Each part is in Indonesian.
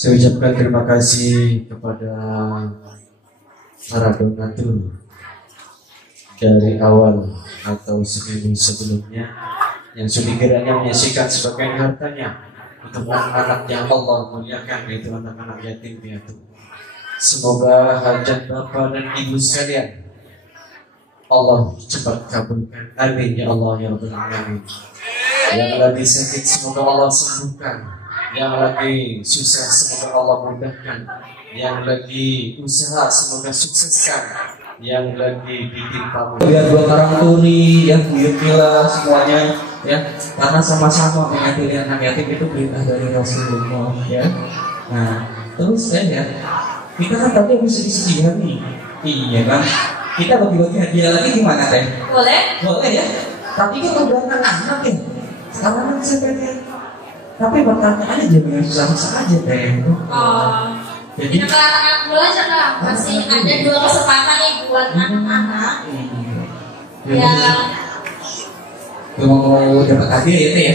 Saya ucapkan terima kasih kepada para donatur dari awal atau seminggu sebelumnya yang sudah kiranya menyisihkan sebagian hartanya untuk anak-anak yang Allah muliakan, yaitu anak-anak yatim piatu. Semoga hajat Bapak dan Ibu sekalian Allah cepat kabulkan. Amin ya Allah ya Rabbal Alamin. Yang lagi sakit semoga Allah sembuhkan. Yang lagi susah semoga Allah mudahkan. Yang lagi usaha semoga sukseskan. Yang lagi ditimpa biar dua karang turi yang buyut semuanya ya, karena sama-sama menyantuni anak yatim itu perintah dari Rasulullah ya. Nah terus ya kita kan tadi habis sedih-sedihan nih, iya kan, kita bagi-bagi hadiah lagi gimana teh? Boleh ya, tapi kan udah anak-anak ya, sekarang kan saya pengen, tapi pertanyaannya jangan susah-susah aja teh. Jadi anak-anak belajar lah, masih ada 2 kesempatan nih buat anak-anak. mau dapat hadiah itu ya,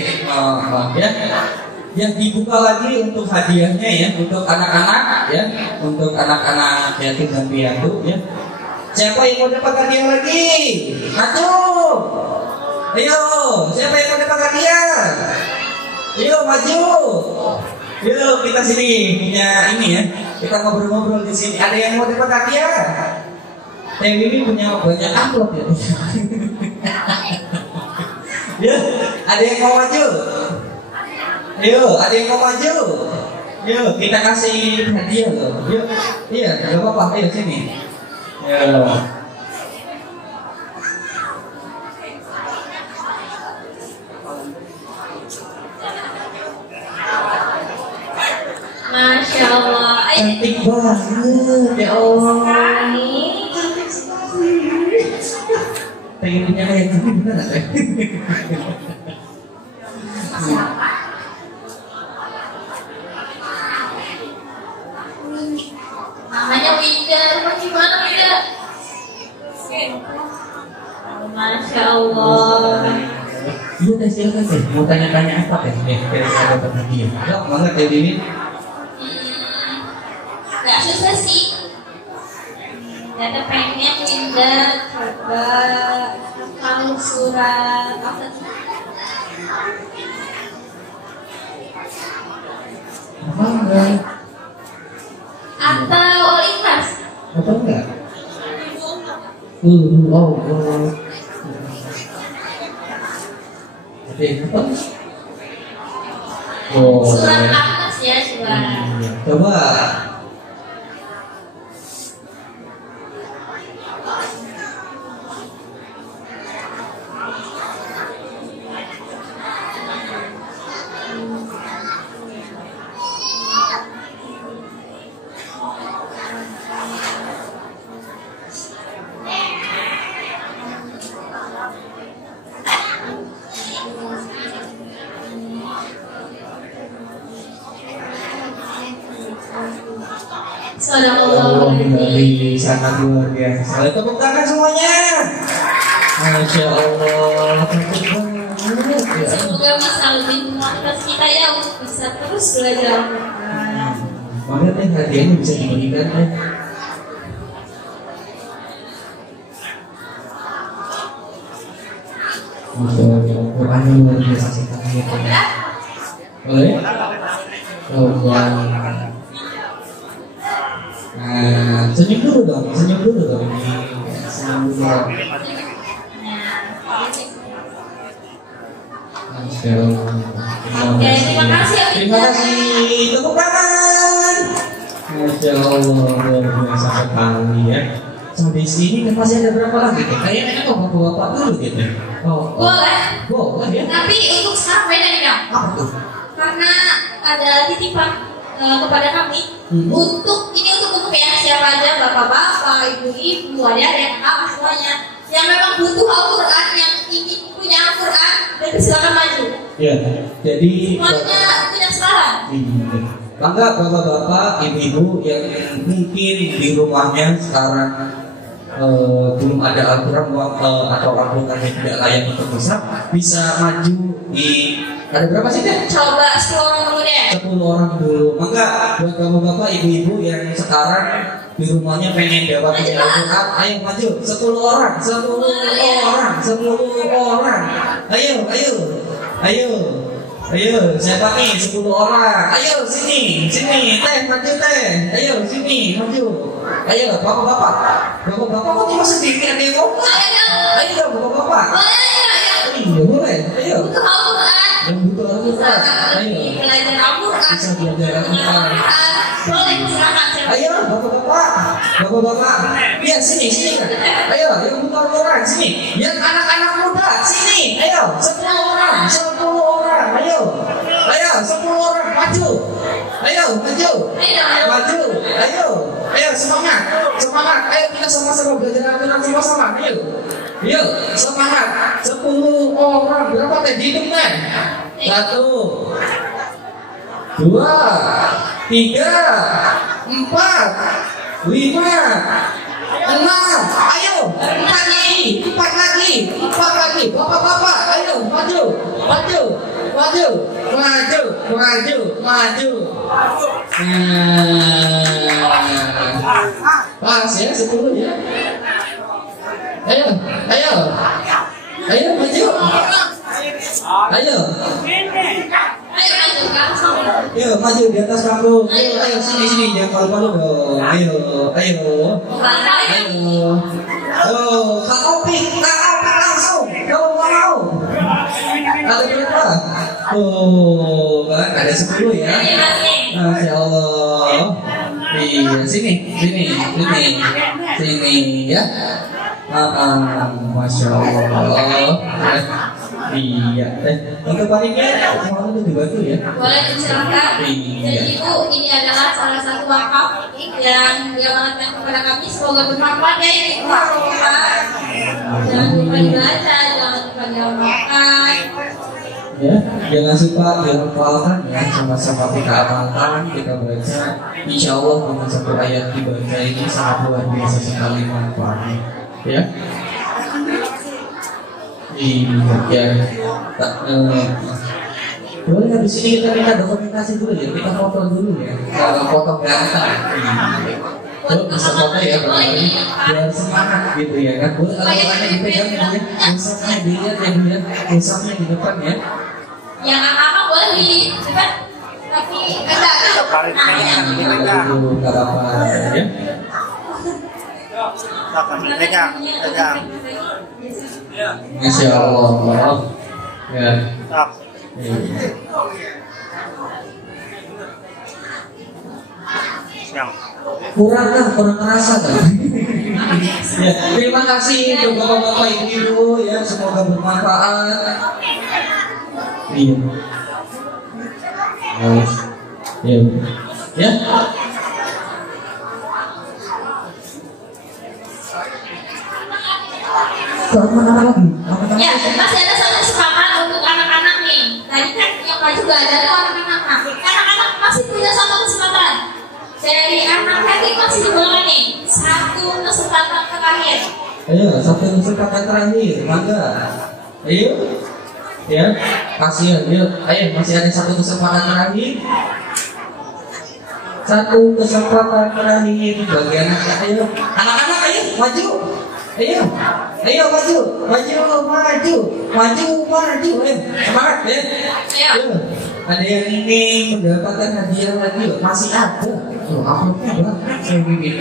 yang dibuka lagi untuk hadiahnya ya, untuk anak-anak ya, untuk anak-anak yatim dan piatu ya. Siapa yang mau dapat hadiah lagi? Maju! Ayo, siapa yang mau dapat hadiah? Ayo maju! Ayo kita sini punya ini ya, kita ngobrol-ngobrol di sini. Ada yang mau dapat hadiah? Ini punya banyak amplop ya. Ya, ada yang mau maju? Ayo, ada yang mau maju? Yuk, kita kasih hadiah loh. Yuk, iya, gak apa-apa. Ayo sini. Yuk. Masya Allah. Cantik banget, ya Allah. Cantik sekali. Pengen punya kayak gini bener gak? Namanya Winda, gimana Winda? Masya Allah. Iya teh silakan teh. Mau tanya-tanya apa teh? Kira-kira dapat hadiah. Ya, banget ya Dini. Gak susah sih. Dada pengen Winda coba hafal surat apa sih? Apa enggak? Atau All-In-Class? Apa enggak? Ada apa? Surat Al-Nas ya, surat. Coba. Sadaqallahul Sangat luar biasa. Tepuk tangan semuanya. Masya Allah. Semoga Mas Alvin menguatkan kita ya untuk bisa terus belajar. Makanya teh hadiahnya bisa dibagikan teh. Masya Allah. Qurannya luar biasa sekali. Boleh? Nah, senyum dulu dong. Senyum dulu dong. Masya Allah. Oke, terima kasih. Terima kasih. Tepuk tangan. Masya Allah, luar biasa sekali ya. Sampai sini kan masih ada berapa lagi? Kayaknya kok bapak-bapak dulu gitu. Oh, boleh ya. Tapi untuk sekarang beda nih Kang. Apa tuh? Karena ada titipan kepada kami untuk ya siapa aja bapak-bapak, ibu-ibu, adik-adik, kakak semuanya yang memang butuh Al-Quran, yang ingin punya Al-Quran, dan silakan maju. Ya, jadi semuanya tidak salah. Bangga bapak-bapak, ibu-ibu yang mungkin di rumahnya sekarang belum ada Al-Quran atau Al-Quran yang tidak layak untuk bisa maju di. Ada berapa sih teh? Coba 10 orang dulu deh. 10 orang dulu. Maka buat bapak-bapak, ibu-ibu yang sekarang di rumahnya pengen dapat Al-Quran, ayo maju. 10 orang, 10 orang, 10 orang. Ayo, siapa nih? 10 orang. Ayo sini, teh maju teh. Ayo sini, maju. Ayo bapak-bapak. Bapak-bapak kok cuma sendiri, ada yang ngomong? Ayo bapak-bapak. Iya boleh. Ayo. Butuh Al-Quran. Yang butuh Al-Quran. Ayo. Belajar Al-Quran. Bisa belajar Al-Quran. Boleh silakan. Ayo bapak-bapak. Iya sini. Ayo yang butuh Al-Quran sini. Yang anak-anak muda sini. Ayo 10 orang. Ayo 10 orang maju. Ayo semangat. Ayo kita sama-sama belajar Al-Quran sama-sama. Ayo semangat. 10 orang. Berapa teh dihitung kan? 1 2 3 4 5 6. Ayo 4 lagi. bapak-bapak, ayo maju, maju, maju, maju, maju, maju. Pas ya 10 ya. Ayo, ayo, ayo maju. Ayo. Ayo maju di atas panggung. Ayo sini jangan malu-malu dong. Ayo. Ayo. Oh, Kak Opi langsung. Kalau mau. Ada berapa? Oh, kan ada 10 ya. Masya Allah. Iya, sini ya. Masya Allah. Iya. Untuk panitia mau dibantu ya? Boleh silakan. Jadi Bu, ini adalah salah satu wakaf yang diamanatkan kepada kami. Semoga bermanfaat ya ini Pak. Jangan lupa dibaca, jangan lupa diamalkan. Ya, jangan suka dihafalkan ya, sama-sama kita amalkan, kita baca. Insya Allah dengan satu ayat dibaca ini sangat luar biasa sekali manfaatnya. Ya. Iya, boleh habis ini kita minta dokumentasi dulu ya, kita foto dulu ya, foto ganteng. Kalau bisa foto ya, biar semangat gitu ya kan. Boleh kalau ada dipegang ya, usapnya dilihat ya, usapnya di depan ya. Yang apa boleh di depan, tapi enggak. Enggak apa-apa ya. Pegang. Masya Allah. Ya. Kurang terasa kan? Ya, terima kasih untuk bapak-bapak ibu ya, semoga bermanfaat. Iya. Ya. Ya. Ya, masih ada satu semangat untuk anak-anak nih. Tadi kan yang maju gak ada anak-anak. Anak-anak masih punya satu kesempatan. Dari anak yatim masih diboleh nih. Satu kesempatan terakhir. Ayo, satu kesempatan terakhir, mangga. Ayo, ya, kasihan, yuk. Ayo, masih ada satu kesempatan terakhir. Satu kesempatan terakhir bagi anak-anak. Ayo, anak-anak, ayo, maju. Ayo maju. Semangat ya. Ayo. Ada yang ingin mendapatkan hadiah lagi, masih ada. Amplopnya banyak saya bikin.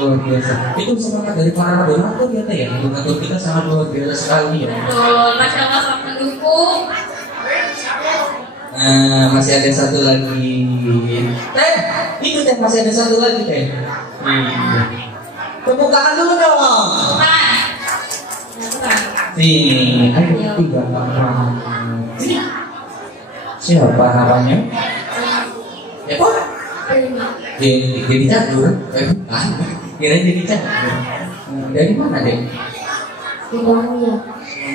Luar biasa. Itu semangat dari para donatur ya, ya. Donatur kita sangat luar biasa sekali ya. Betul, Masya Allah sangat mendukung. Nah, masih ada satu lagi. Itu teh masih ada satu lagi teh. Tepuk tangan dulu dong. Sini, ada 3 orang. Siapa namanya? Siapa? Jadi catur. Bukan. Kira jadi catur. Dari mana deh? Iya.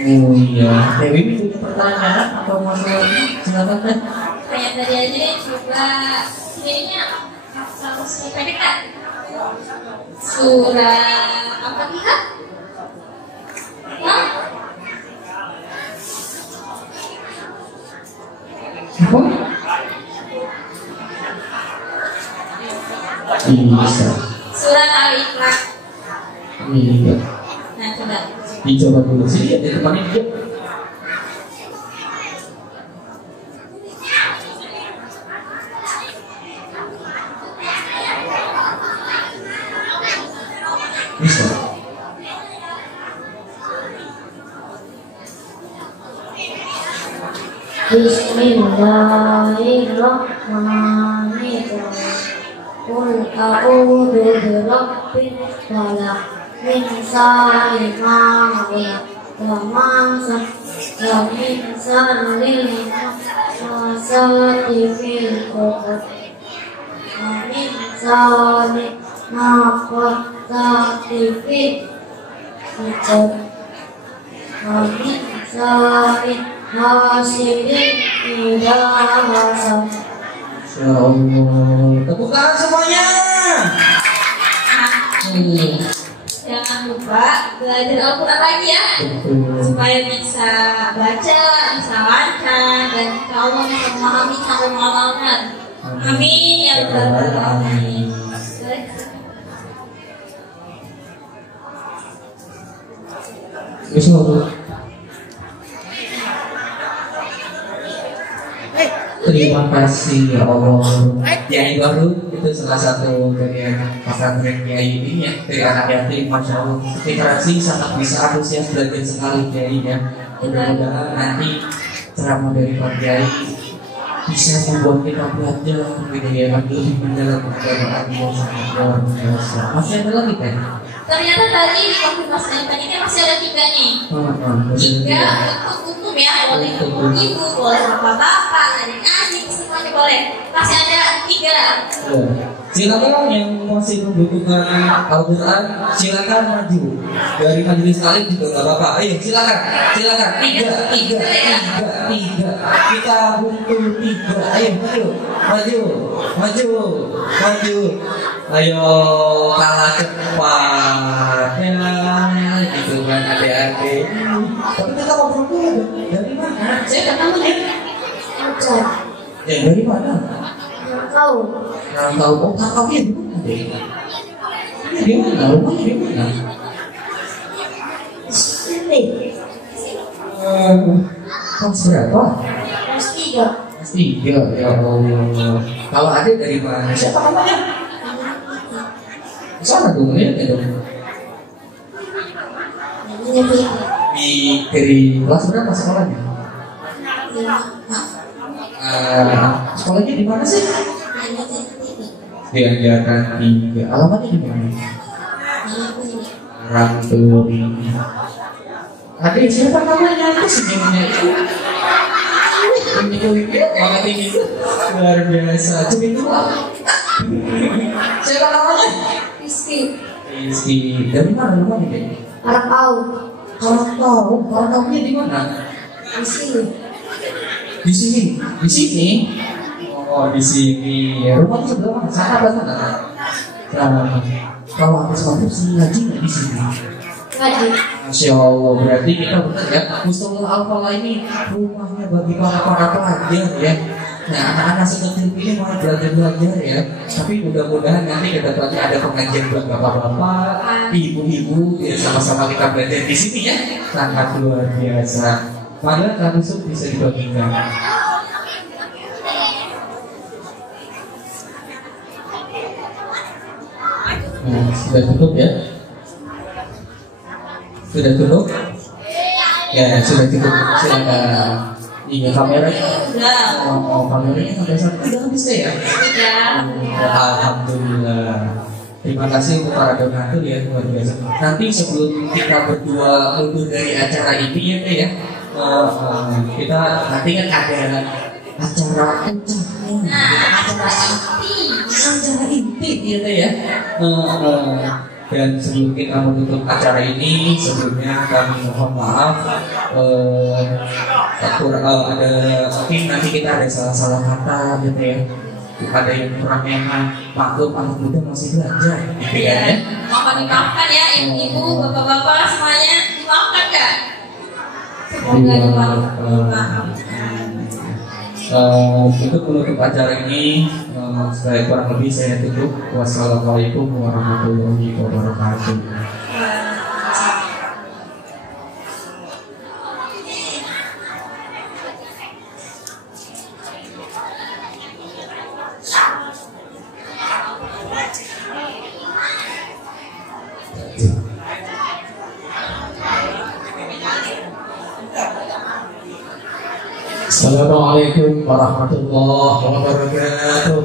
Oh iya. Dewi punya pertanyaan atau masalah? Silakan teh. Kayak tadi aja deh, coba kayaknya langsung pendek kan? Surah apa lihat? Apa? Bisa. Surah Al-Ikhlas. Iya. Nah, coba. Dicoba dulu sih ya, di depannya dia. Bisa. Bismillahirrahmanirrahim. Qul a'udzu birabbil falaq min syarri ma khalaq wa min syarri wasati fil uqad wa min syarri nafathati fil uqad wa min syarri hasidin idza hasad. Ya Allah, tepuk tangan semuanya. Jangan lupa coba belajar Al-Quran lagi ya, supaya bisa baca, bisa lancar, dan insya Allah bisa memahami sampai mengamalkan. Amin ya rabbal alamin. Terima kasih ya Allah. Yang baru itu salah satu dari pesantren Kiai ini ya, dari anak yatim, masya Allah. Literasi sangat bisa antusias belajar sekali Kiai ya. Mudah-mudahan nanti ceramah dari Pak Kiai bisa membuat kita belajar gitu ya, lebih menjalankan agama Allah sangat luar biasa. Masih ada lagi kan? Ternyata tadi di konfirmasi yang tadi kan masih ada 3 nih. 3 untuk umum ya, boleh ibu, boleh bapak-bapak, adik-adik, semuanya boleh. Masih ada 3. Silakan yang masih membutuhkan Al-Quran, silakan maju dari majelis alim juga nggak apa-apa. Ayo silakan, 3. Kita butuh 3. Ayo maju. Ayo kalah cepat ya, gitu kan adik-adik. Tapi kita ngobrol dulu dari mana? Saya kan namanya. Ya dari mana? Tahu. Tahu. Oh tahu ya di mana? Di mana? Rumahnya di mana? Sini. Kelas berapa? Kelas 3. Kelas 3 ya Allah. Kalau ada dari mana? Siapa namanya? Sana dong ya dong. Dari kelas berapa sekolahnya? Sekolahnya di mana sih? Diajarkan 3. Alamatnya di mana? Ranturi. Adik siapa namanya? Itu senyumnya itu. Ini luar biasa. Cumi tua. Siapa namanya? Rizky. Dari mana rumahnya deh? Orang tahu. Kalau tahunya di mana? Di sini. Di sini. Oh, di sini. Rumahnya sebelah mana? Sana apa sana? Kalau habis maghrib ngaji nggak di sini? Ngaji. Masya Allah, berarti kita benar ya. Mustalahul Al-Falah ini rumahnya bagi para pelajar ya. Nah, anak-anak sekecil ini mau belajar ya. Tapi mudah-mudahan nanti kedepannya ada pengajian buat bapak-bapak, ibu-ibu, ya sama-sama kita belajar di sini ya. Sangat luar biasa. Maka langsung bisa dibagikan. Nah, sudah cukup ya? Sudah cukup? Ya, sudah cukup. Silakan. Iya, kameranya. Kameranya sampai saat ini bisa ya? Alhamdulillah. Terima kasih untuk para donatur ya, luar biasa. Nanti sebelum kita berdua mundur dari acara ini ya, kita nanti kan ada acara inti ya. Dan sebelum kita menutup acara ini, sebelumnya kami mohon maaf ada mungkin nanti kita ada salah kata gitu ya, ada yang kurang enak, maklum anak muda masih belajar gitu ya. Mohon dimaafkan ya ibu, bapak-bapak semuanya, dimaafkan gak? Semoga dimaafkan. Untuk menutup acara ini, saya kurang lebih saya tutup. Wassalamualaikum warahmatullahi wabarakatuh. Assalamualaikum warahmatullahi wabarakatuh.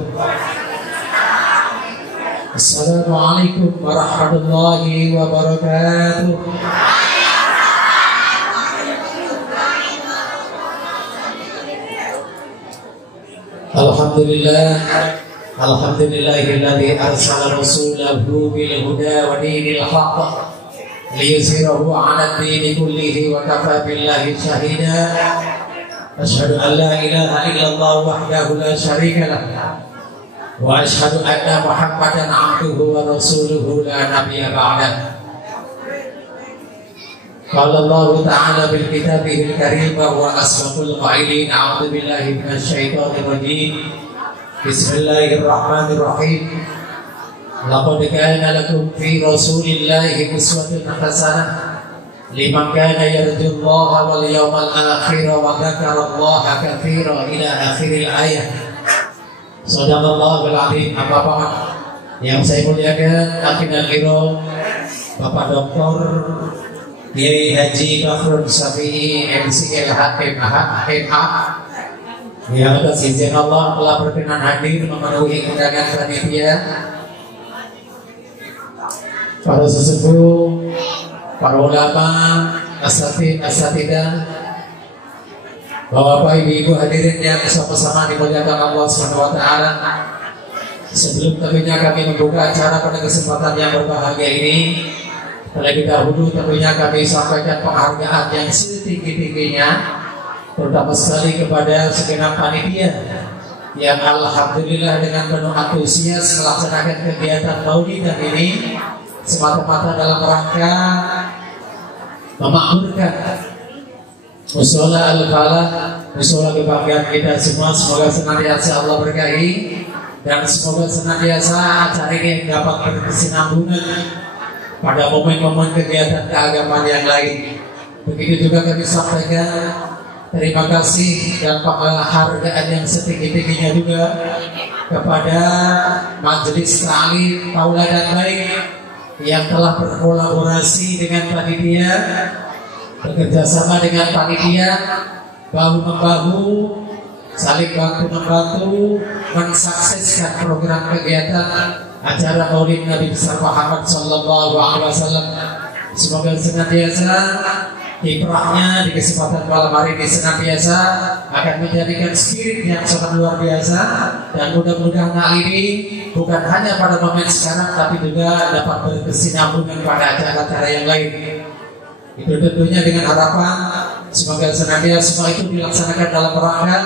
Assalamualaikum warahmatullahi wabarakatuh. Alhamdulillahilladzi arsala rasulahu bil huda wa dinil haqq liyuzhirahu 'ala ad-dini kullihi wa kafa billahi shahida. Asyhadu an la ilaha illallah wahdahu la syarika lah wa asyhadu anna Muhammadan 'abduhu wa rasuluhu la nabiyya ba'dah. Qala Allah Ta'ala bil kitabihil karim wa asbaqul qa'ilin a'udzu billahi minasyaitonir rajim. Bismillahirrahmanirrahim. Laqad kana lakum fi Rasulillahi uswatun hasanah liman kana yarjullaha wal yawmal akhir wa dzakarallaha katsiran ila akhiril ayah. Sadaqallahul azim. Bapak yang saya muliakan, akhirnya kira Bapak Dr. Kiai Haji Bakhrun Syafi'i MCLH MA yang atas izin Allah telah berkenan hadir memenuhi undangan panitia, para sesepuh, para ulama, asatidah, Bapak Ibu hadirin yang sama-sama dimuliakan Allah Subhanahu wa taala. Sebelum tentunya kami membuka acara pada kesempatan yang berbahagia ini, terlebih dahulu tentunya kami sampaikan penghargaan yang setinggi-tingginya, terutama sekali kepada segenap panitia yang alhamdulillah dengan penuh antusias melaksanakan kegiatan maulidan ini semata-mata dalam rangka memakmurkan Mushola Al-Falah, mushola kebanggaan kita semua. Semoga senantiasa Allah berkahi dan semoga senantiasa acara ini dapat berkesinambungan pada momen-momen kegiatan keagamaan yang lain. Begitu juga kami sampaikan terima kasih dan penghargaan yang setinggi-tingginya juga kepada Majelis Ta'lim Tauladan Baik yang telah berkolaborasi dengan panitia, bekerja sama dengan panitia, bahu-membahu, saling bantu-membantu mensukseskan program kegiatan acara Maulid Nabi besar Muhammad Sallallahu Alaihi Wasallam. Semoga senantiasa kiprahnya di kesempatan malam hari ini senantiasa akan menjadikan spirit yang sangat luar biasa, dan mudah-mudahan hal ini bukan hanya pada momen sekarang tapi juga dapat berkesinambungan pada acara-acara yang lain. Itu tentunya dengan harapan semoga senantiasa semua itu dilaksanakan dalam rangka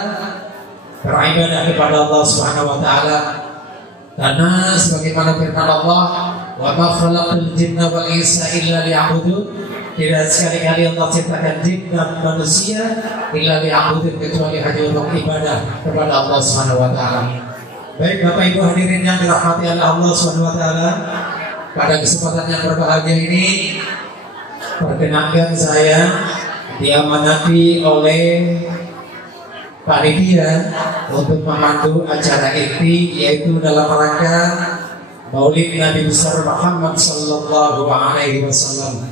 beribadah kepada Allah Subhanahu wa taala. Karena sebagaimana firman Allah, "Wa ma khalaqtul jinna wal insa illa liya'budun." Tidak sekali-kali Allah ciptakan jin dan manusia illa liya'budun, kecuali hanya untuk ibadah kepada Allah Subhanahu wa taala. Baik Bapak Ibu hadirin yang dirahmati oleh Allah Subhanahu wa taala, pada kesempatan yang berbahagia ini perkenankan saya diamanati oleh panitia untuk memandu acara inti, yaitu dalam rangka Maulid Nabi besar Muhammad Sallallahu Alaihi Wasallam.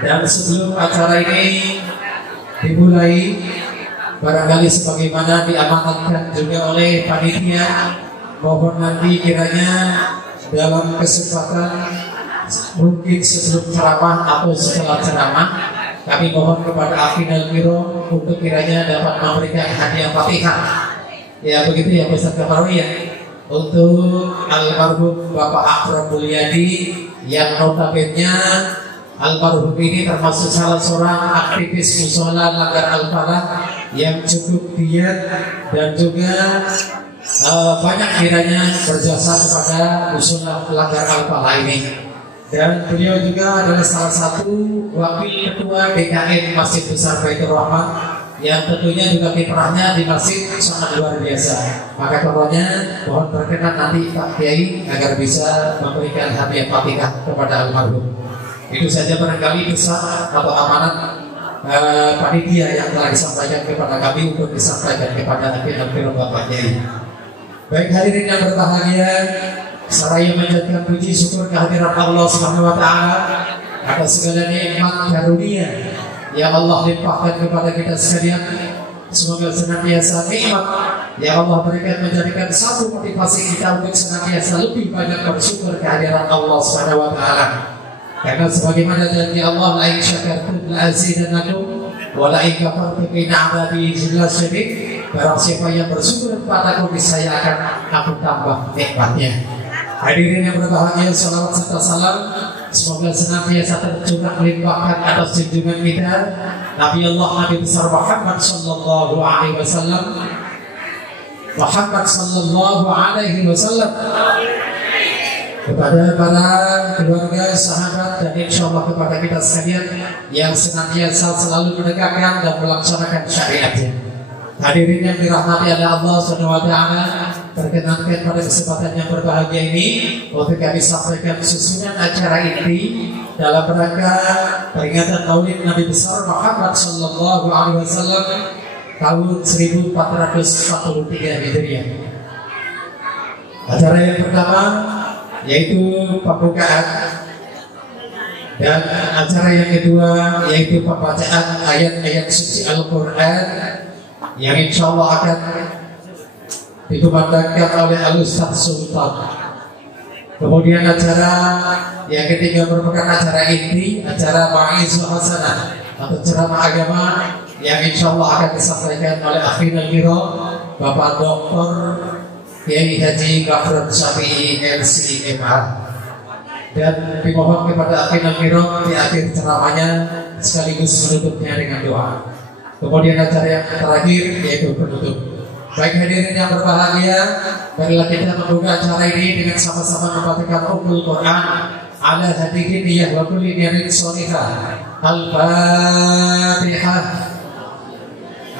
Dan sebelum acara ini dimulai, barangkali sebagaimana diamanatkan juga oleh panitia, mohon nanti kiranya dalam kesempatan mungkin sebelum ceramah atau setelah ceramah, kami mohon kepada Afinal Miro untuk kiranya dapat memberikan hadiah Fatihah. Ya begitu ya Ustaz Kafarwi ya, untuk almarhum Bapak Akram Mulyadi yang notabene almarhum ini termasuk salah seorang aktivis mushola Langgar Al-Falah yang cukup giat dan juga banyak kiranya berjasa kepada mushola Langgar Al-Falah ini. Dan beliau juga adalah salah satu wakil ketua DKM Masjid Besar Baitur Rahman yang tentunya juga kiprahnya di masjid sangat luar biasa. Maka pokoknya mohon berkenan nanti Pak Kiai agar bisa memberikan hadiah Fatihah kepada almarhum. Itu saja barangkali pesan atau amanat panitia yang telah disampaikan kepada kami untuk disampaikan kepada akhir-akhir Bapak Kiai. Baik hadirin yang berbahagia, saya menjadikan puji syukur kehadiran Allah Subhanahu wa taala atas segala nikmat karunia yang Allah limpahkan kepada kita sekalian. Semoga senantiasa nikmat yang Allah berikan menjadikan satu motivasi kita untuk senantiasa lebih banyak bersyukur kehadiran Allah Subhanahu wa taala. Karena sebagaimana janji Allah, la in syakartum la azidannakum wa la in kafartum in 'adabi lasyadid. Barang siapa yang bersyukur kepadaku, niscaya akan aku tambah nikmatnya. Hadirin yang berbahagia, salawat serta salam semoga senantiasa tercurah melimpahkan atas junjungan kita Nabi Allah Nabi besar Muhammad Sallallahu Alaihi Wasallam. Muhammad Sallallahu Alaihi Wasallam kepada para keluarga, sahabat, dan insya Allah kepada kita sekalian yang senantiasa selalu menegakkan dan melaksanakan syariatnya. Hadirin yang dirahmati oleh Allah Subhanahu wa taala, perkenankan pada kesempatan yang berbahagia ini untuk kami sampaikan susunan acara inti dalam rangka peringatan Maulid Nabi besar Muhammad sallallahu alaihi wasallam tahun 1443 Hijriah. Acara yang pertama yaitu pembukaan, dan acara yang kedua yaitu pembacaan ayat-ayat suci Al-Quran yang insya Allah akan dikumandangkan oleh Al-Ustaz Sultan. Kemudian acara yang ketiga merupakan acara inti, acara Ma'izul Hasanah atau ceramah agama yang insya Allah akan disampaikan oleh Akhirul Kiram Bapak Dr. Kiai Haji Gafrun Syafi'i LCMR. Dan dimohon kepada Akhirul Kiram di akhir ceramahnya sekaligus menutupnya dengan doa. Kemudian acara yang terakhir yaitu penutup. Baik hadirin yang berbahagia, marilah kita membuka acara ini dengan sama-sama membacakan Ummul Quran ala hadirin ya wa kulli niyatin sholihah. Al-Fatihah.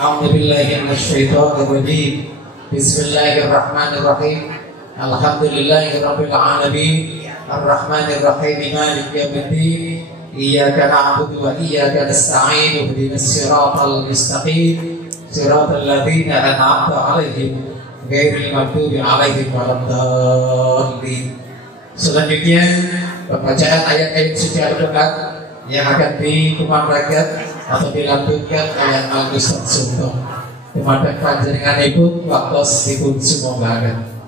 A'udzu billahi minasyaitonir rajim. Bismillahirrahmanirrahim. Alhamdulillahirabbil alamin. Arrahmanir rahim. Maliki yaumiddin. Iyyaka na'budu wa iyyaka nasta'in. Ihdinas siratal mustaqim. Siratal ladzina an'amta 'alaihim ghairil maghdubi 'alaihim waladdallin. Selanjutnya pembacaan ayat-ayat suci Al-Quran yang akan dikumandangkan atau dilantunkan oleh Al-Ustaz Sultan. Kepada panjenengan ikut waktu dipun sumanggaken.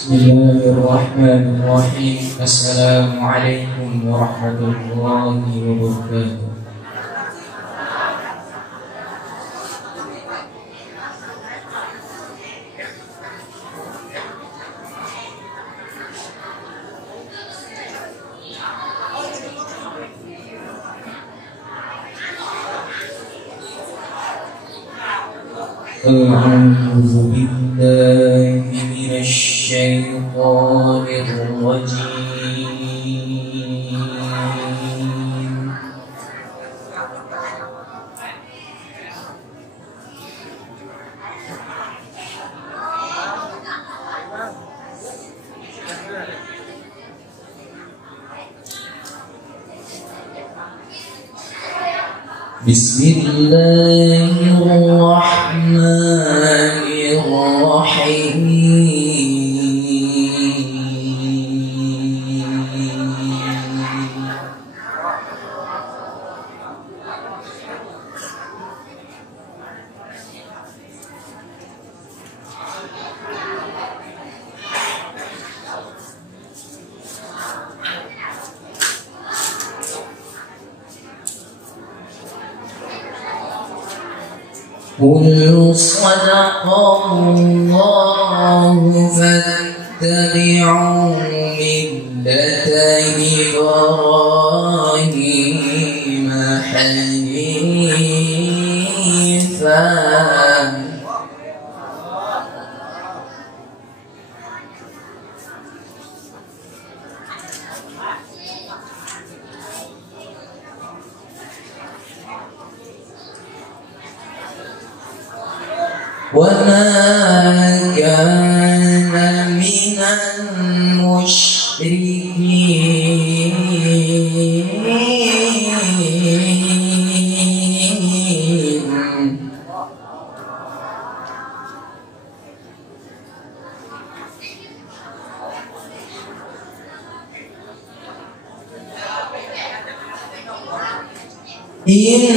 Bismillahirrahmanirrahim. Assalamualaikum warahmatullahi wabarakatuh. A'udzu billahi minasy syaithanir rajim. قل صدق الله فاتبعوا ملة إبراهيم حنيفا وما كان من المشركين إن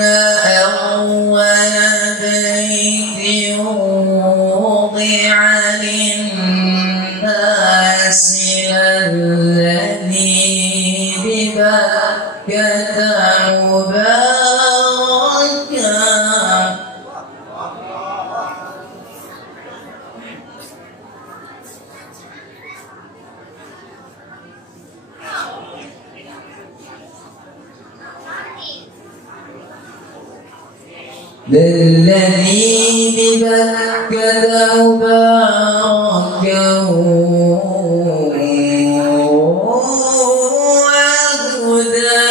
أول بيت وضع للناس الذي ببكة مباركا للذي ببكة مباركا وهدى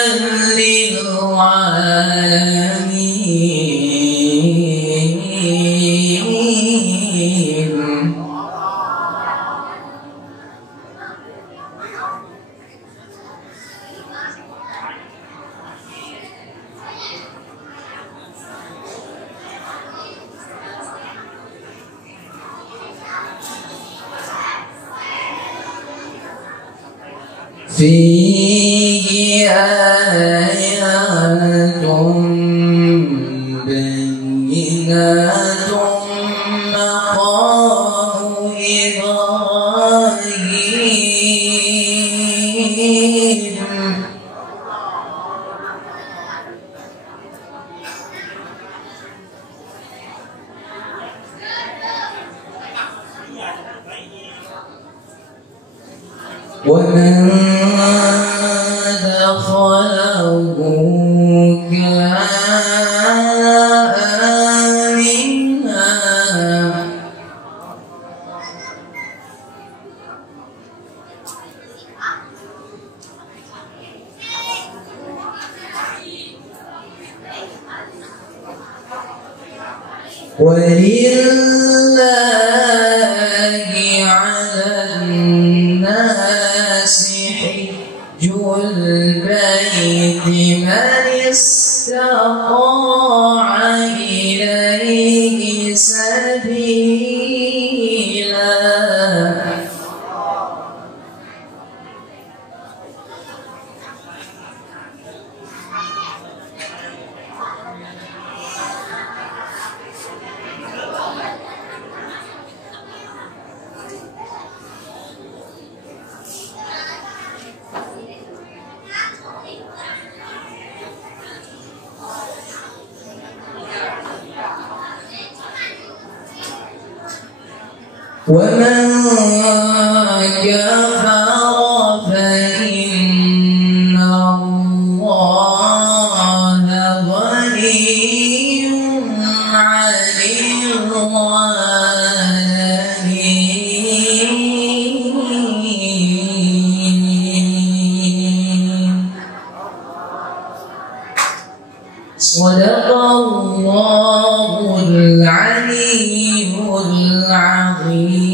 للعالمين فيه آيات بينات مقام إبراهيم ومن دخله كان آمنا ولله على الناس حج البيت من استطاع إليه سبيلا ومن كفر فإن الله غني عن العالمين صدق الله العلي العظيم.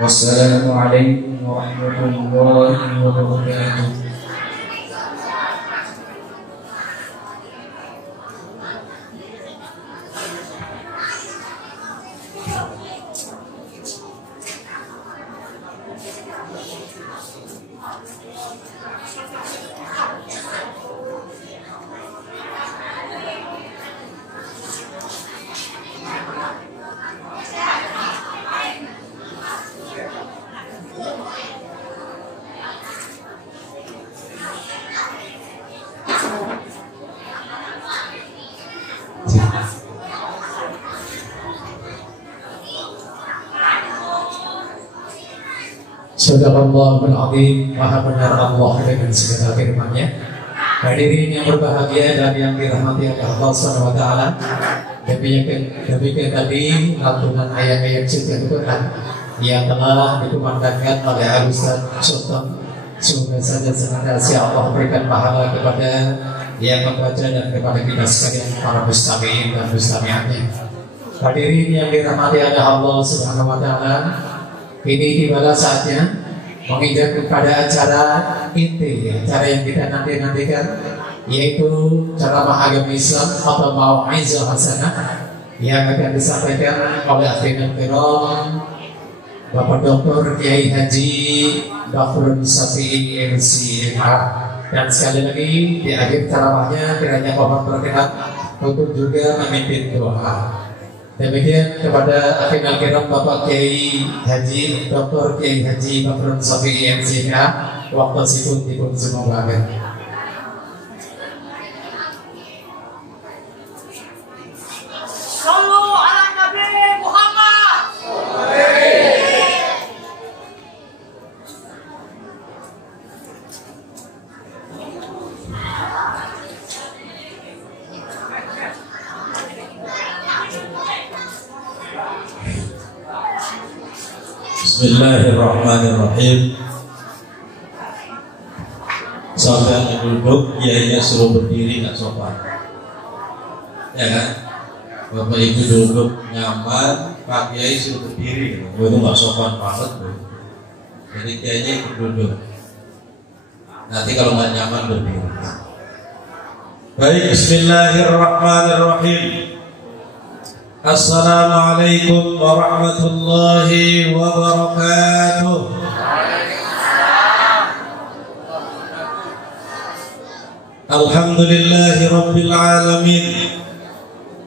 والسلام عليكم ورحمة الله وبركاته. Sadaqallahul Azim. Maha benar Allah dengan segala firman-Nya. Hadirin yang berbahagia dan yang dirahmati oleh Allah Subhanahu wa taala. Demikian tadi lantunan ayat-ayat suci Al-Quran yang telah dikumandangkan oleh Al-Ustaz Sultan. Semoga saja senantiasa Allah berikan pahala kepada yang membaca dan kepada kita sekalian para mustami'in dan mustami'atnya. Hadirin yang dirahmati oleh Allah Subhanahu wa taala, ini tibalah saatnya menginjak kepada acara inti, acara yang kita nantikan, yaitu ceramah agama Islam atau mau'izah hasanah yang akan disampaikan oleh Akhirul Kiram Bapak Dr. Kiai Haji Bahrul Safi'i MCMA. Dan sekali lagi di akhir ceramahnya kiranya mohon berkenan untuk juga memimpin doa. Demikian kepada Akhirul Kiram Bapak Kiai Haji Dr. Kiai Haji Bahrul Safi'i MCMA, waktu sipun dipun semoga amin. Bismillahirrahmanirrahim. Sampai duduk, kiainya suruh berdiri nggak sopan, ya kan? Bapak Ibu duduk nyaman, Pak Kiai suruh berdiri, itu nggak sopan banget, bro. Jadi kiainya ikut duduk. Nanti kalau nggak nyaman berdiri. Baik, Bismillahirrahmanirrahim. Assalamualaikum warahmatullahi wabarakatuh. Alhamdulillahi rabbil alamin.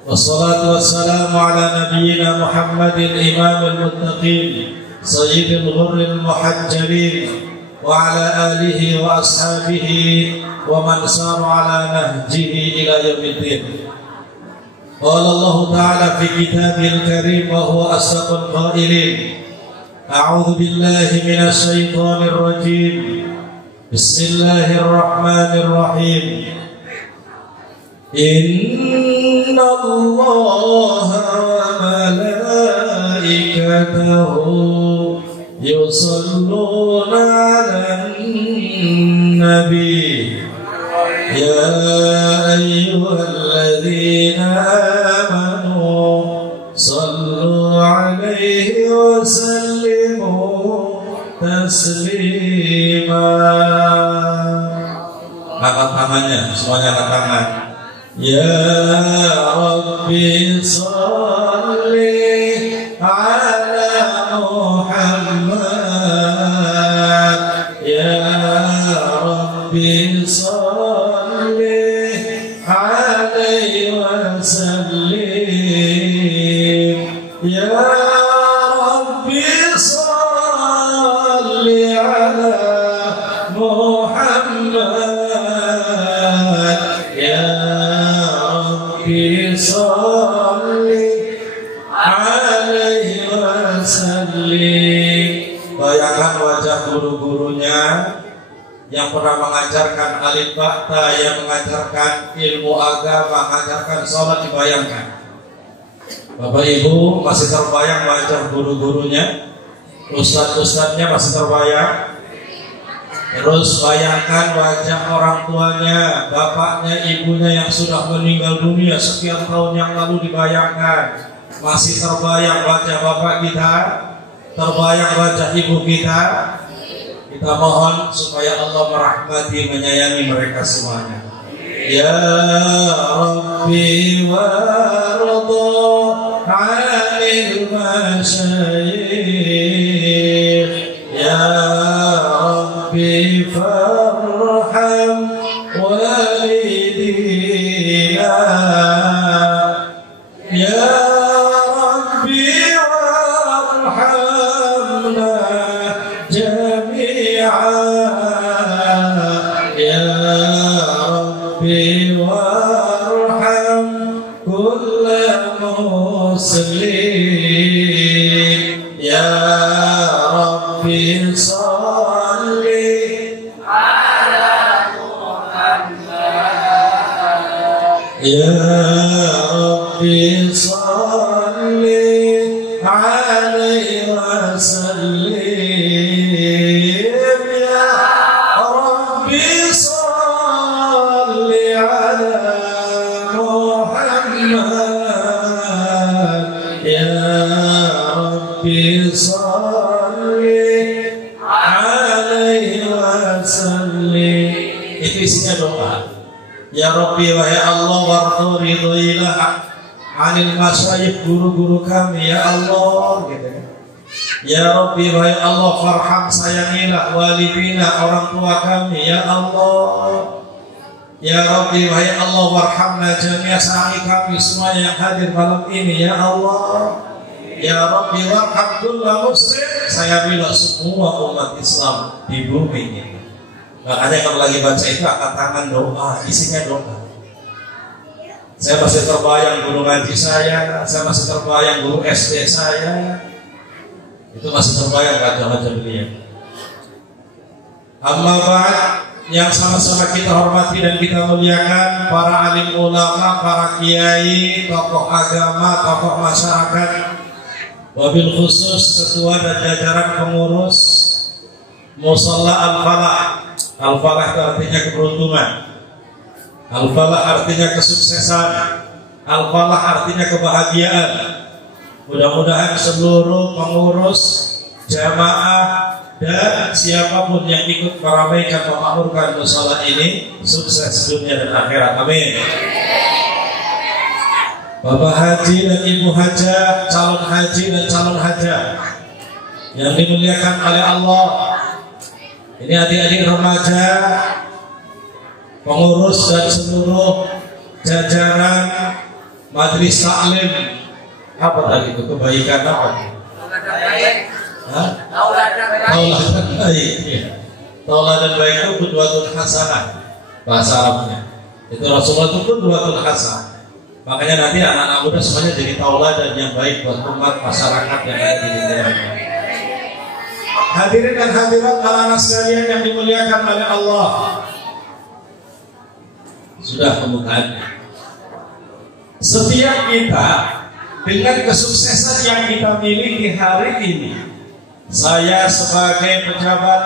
Wassalatu wassalamu ala nabiyyina Muhammadin imamil muttaqin sayyidil ghurril muhajjalin wa ala alihi wa ashabihi wa man sara ala nahjihi ila yaumiddin. Qala Allah Ta'ala fi kitabil karim wa huwa asdaqul qailin. A'udzu billahi minasy syaithanir rajim. Bismillahirrahmanirrahim. Inna Allaha wa malaikatahu yusalluna 'alan nabi. Ya ayyuhalladzina amanu sallu 'alaihi wa sallimu taslima. Angkat tangannya, semuanya angkat tangan. Ya Rabbi salli ala Muhammad. Ya Rabbi salli alaihi wa sallim. Ya Rabbi salli ala Muhammad. Ya Rabbi salli alaihi wa sallim. Bayangkan wajah guru-gurunya yang pernah mengajarkan alif ba ta, yang mengajarkan ilmu agama, mengajarkan sholat, dibayangkan. Bapak Ibu masih terbayang wajah guru-gurunya, ustadz-ustadznya masih terbayang. Terus bayangkan wajah orang tuanya, bapaknya, ibunya yang sudah meninggal dunia sekian tahun yang lalu, dibayangkan. Masih terbayang wajah bapak kita, terbayang wajah ibu kita. Kita mohon supaya Allah merahmati, menyayangi mereka semuanya. Ya Rabbi warḍa 'anil masyayikh. Ya Rabbi farham walidina. Ya Rabbi warhamna jami'a. Ya Rabbi warham kulla muslim. Ya Rabbi Ya Rabbi salli alaihi wa sallim. Ya Rabbi salli ala Muhammad. Ya Rabbi salli alaihi wa sallim. Itu isinya doa. Ya Rabbi wahai Allah warḍu ridhilah anil masyayikh, guru-guru kami ya Allah gitu kan. Ya Rabbi wahai Allah farham sayangilah walidina, orang tua kami ya Allah. Ya Rabbi wahai Allah warhamna jami'a, sayangi kami semua yang hadir malam ini ya Allah. Ya Rabbi warham kulla muslim, sayangilah semua umat Islam di bumi ini. Makanya kalau lagi baca itu angkat tangan doa, isinya doa. Saya masih terbayang guru ngaji saya masih terbayang guru SD saya. Itu masih terbayang baca-baca beliau. Amma ba'd, yang sama-sama kita hormati dan kita muliakan para alim ulama, para kiai, tokoh agama, tokoh masyarakat, wabil khusus ketua dan jajaran pengurus Musalla Al-Falah. Al-Falah itu artinya keberuntungan, Al-Falah artinya kesuksesan, Al-Falah artinya kebahagiaan. Mudah-mudahan seluruh pengurus, jamaah, dan siapapun yang ikut meramaikan, memakmurkan musala ini sukses dunia dan akhirat. Amin. Bapak Haji dan Ibu Haja, calon haji dan calon haja yang dimuliakan oleh Allah. Ini adik-adik remaja, pengurus dan seluruh jajaran Majelis Taklim. Apa tadi itu? Kebaikan apa? Tauladan baik. Tauladan baik itu qudwatun hasanah bahasa Arabnya. Itu Rasulullah itu qudwatun hasanah. Makanya nanti anak-anak muda semuanya jadi tauladan yang baik buat umat masyarakat yang ada di lingkungannya. Hadirin dan hadirat anak-anak sekalian yang dimuliakan oleh Allah. Sudah pembukaannya. Setiap kita dengan kesuksesan yang kita miliki hari ini, saya sebagai pejabat,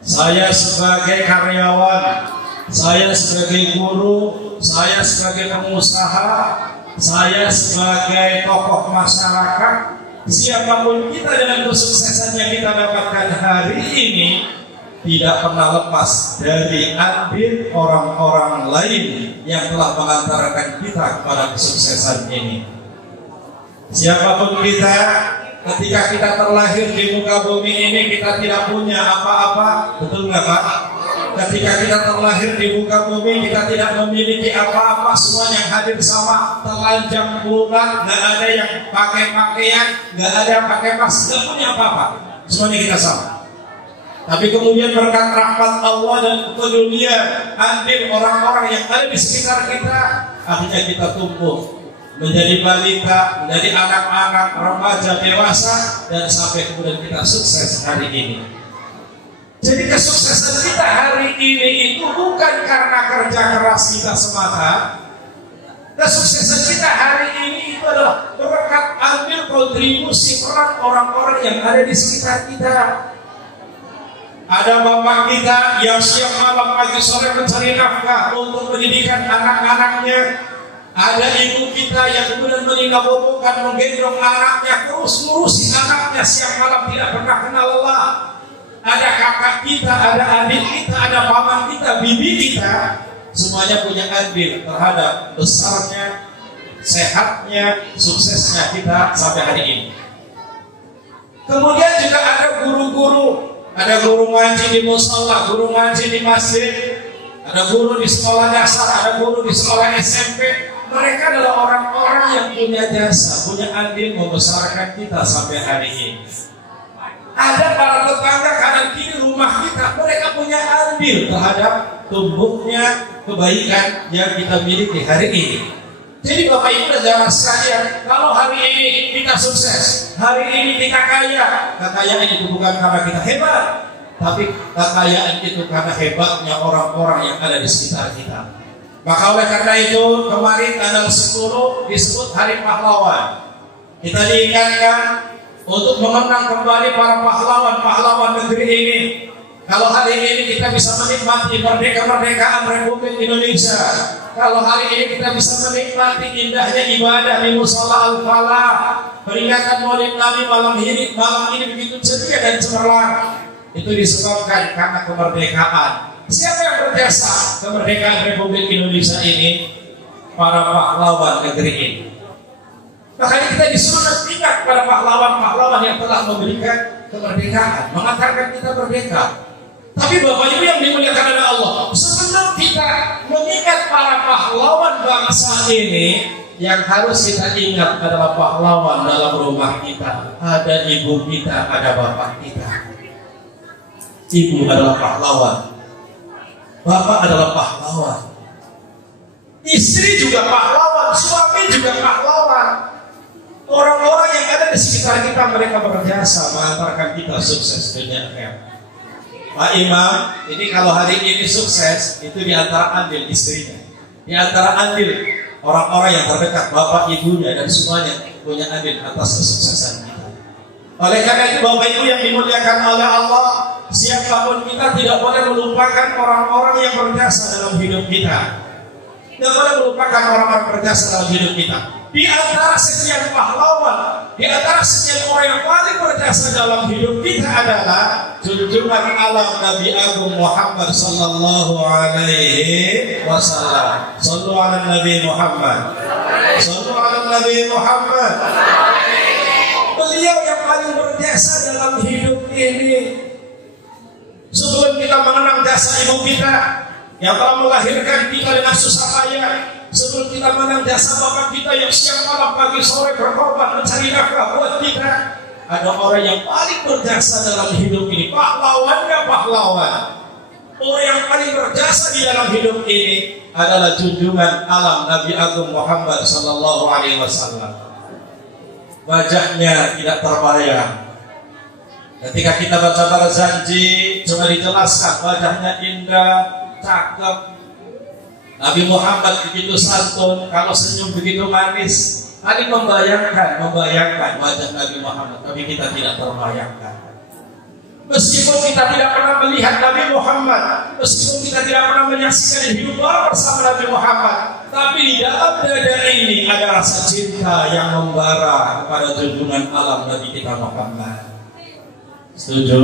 saya sebagai karyawan, saya sebagai guru, saya sebagai pengusaha, saya sebagai tokoh masyarakat, siapapun kita dengan kesuksesan yang kita dapatkan hari ini tidak pernah lepas dari andil orang-orang lain yang telah mengantarkan kita kepada kesuksesan ini. Siapapun kita, ketika kita terlahir di muka bumi ini kita tidak punya apa-apa, betul nggak Pak? Ketika kita terlahir di muka bumi kita tidak memiliki apa-apa, semua yang hadir sama, telanjang bulat, nggak ada yang pakai pakaian, nggak ada yang pakai masker, nggak punya apa-apa, semuanya kita sama. Tapi kemudian berkat rahmat Allah dan kepedulian andil orang-orang yang ada di sekitar kita, akhirnya kita tumbuh menjadi balita, menjadi anak-anak, remaja, dewasa, dan sampai kemudian kita sukses hari ini. Jadi kesuksesan kita hari ini itu bukan karena kerja keras kita semata. Kesuksesan kita hari ini itu adalah berkat ambil kontribusi peran orang-orang yang ada di sekitar kita. Ada bapak kita yang siap malam pagi sore mencari nafkah untuk pendidikan anak-anaknya. Ada ibu kita yang kemudian meninggalkan, menggendong anaknya, terus ngurusi anaknya siang malam tidak pernah kenal lelah. Ada kakak kita, ada adik kita, ada paman kita, bibi kita, semuanya punya andil terhadap besarnya, sehatnya, suksesnya kita sampai hari ini. Kemudian juga ada guru-guru, ada guru ngaji di mushola, guru ngaji di masjid, ada guru di sekolah dasar, ada guru di sekolah SMP. Mereka adalah orang-orang yang punya jasa, punya andil membesarkan kita sampai hari ini. Ada para tetangga kanan kiri rumah kita, mereka punya andil terhadap tumbuhnya kebaikan yang kita miliki hari ini. Jadi Bapak Ibu dan saudara sekalian, kalau hari ini kita sukses, hari ini kita kaya, kekayaan itu bukan karena kita hebat, tapi kekayaan itu karena hebatnya orang-orang yang ada di sekitar kita. Maka oleh karena itu kemarin tanggal 10 disebut Hari Pahlawan. Kita diingatkan untuk mengenang kembali para pahlawan negeri ini. Kalau hari ini kita bisa menikmati kemerdekaan Republik Indonesia, kalau hari ini kita bisa menikmati indahnya ibadah di Mushola Al-Falah, peringatan Maulid Nabi malam ini begitu ceria dan cemerlang, itu disebabkan karena kemerdekaan. Siapa yang berjasa kemerdekaan Republik Indonesia ini? Para pahlawan negeri ini. Makanya kita disuruh ingat pada pahlawan-pahlawan yang telah memberikan kemerdekaan, mengantarkan kita merdeka. Tapi Bapak Ibu yang dimuliakan oleh Allah, sebelum kita mengingat para pahlawan bangsa ini, yang harus kita ingat adalah pahlawan dalam rumah kita. Ada ibu kita, ada bapak kita. Ibu adalah pahlawan, bapak adalah pahlawan, istri juga pahlawan, suami juga pahlawan. Orang-orang yang ada di sekitar kita, mereka berjasa mengantarkan kita sukses dunia akhirat. Pak Imam, ini kalau hari ini sukses, itu diantara andil istrinya, diantara andil orang-orang yang terdekat, bapak, ibunya, dan semuanya punya andil atas kesuksesan kita. Oleh karena itu Bapak Ibu yang dimuliakan oleh Allah, siapapun kita tidak boleh melupakan orang-orang yang berjasa dalam hidup kita. Tidak boleh melupakan orang-orang berjasa dalam hidup kita. Di antara sekian pahlawan, di antara sekian orang yang paling berjasa dalam hidup kita adalah junjungan alam Nabi Agung Muhammad sallallahu alaihi wasallam. Sallu ala Nabi Muhammad. Sallu ala Nabi Muhammad. Beliau yang paling berjasa dalam hidup ini. Sebelum kita mengenang jasa ibu kita yang telah melahirkan kita dengan susah payah, sebelum kita mengenang jasa bapak kita yang siang malam pagi sore berkorban mencari nafkah buat kita, ada orang yang paling berjasa dalam hidup ini. Pahlawannya pahlawan. Orang yang paling berjasa di dalam hidup ini adalah junjungan alam Nabi Agung Muhammad sallallahu alaihi wasallam. Wajahnya tidak terbayang. Ketika kita baca Barzanji, cuma dijelaskan wajahnya indah, cakep. Nabi Muhammad begitu santun, kalau senyum begitu manis. Tadi membayangkan wajah Nabi Muhammad, tapi kita tidak terbayangkan. Meskipun kita tidak pernah melihat Nabi Muhammad, meskipun kita tidak pernah menyaksikan hidup bersama Nabi Muhammad, tapi di dalam dada ini ada rasa cinta yang membara kepada junjungan alam Nabi kita Muhammad. Setuju?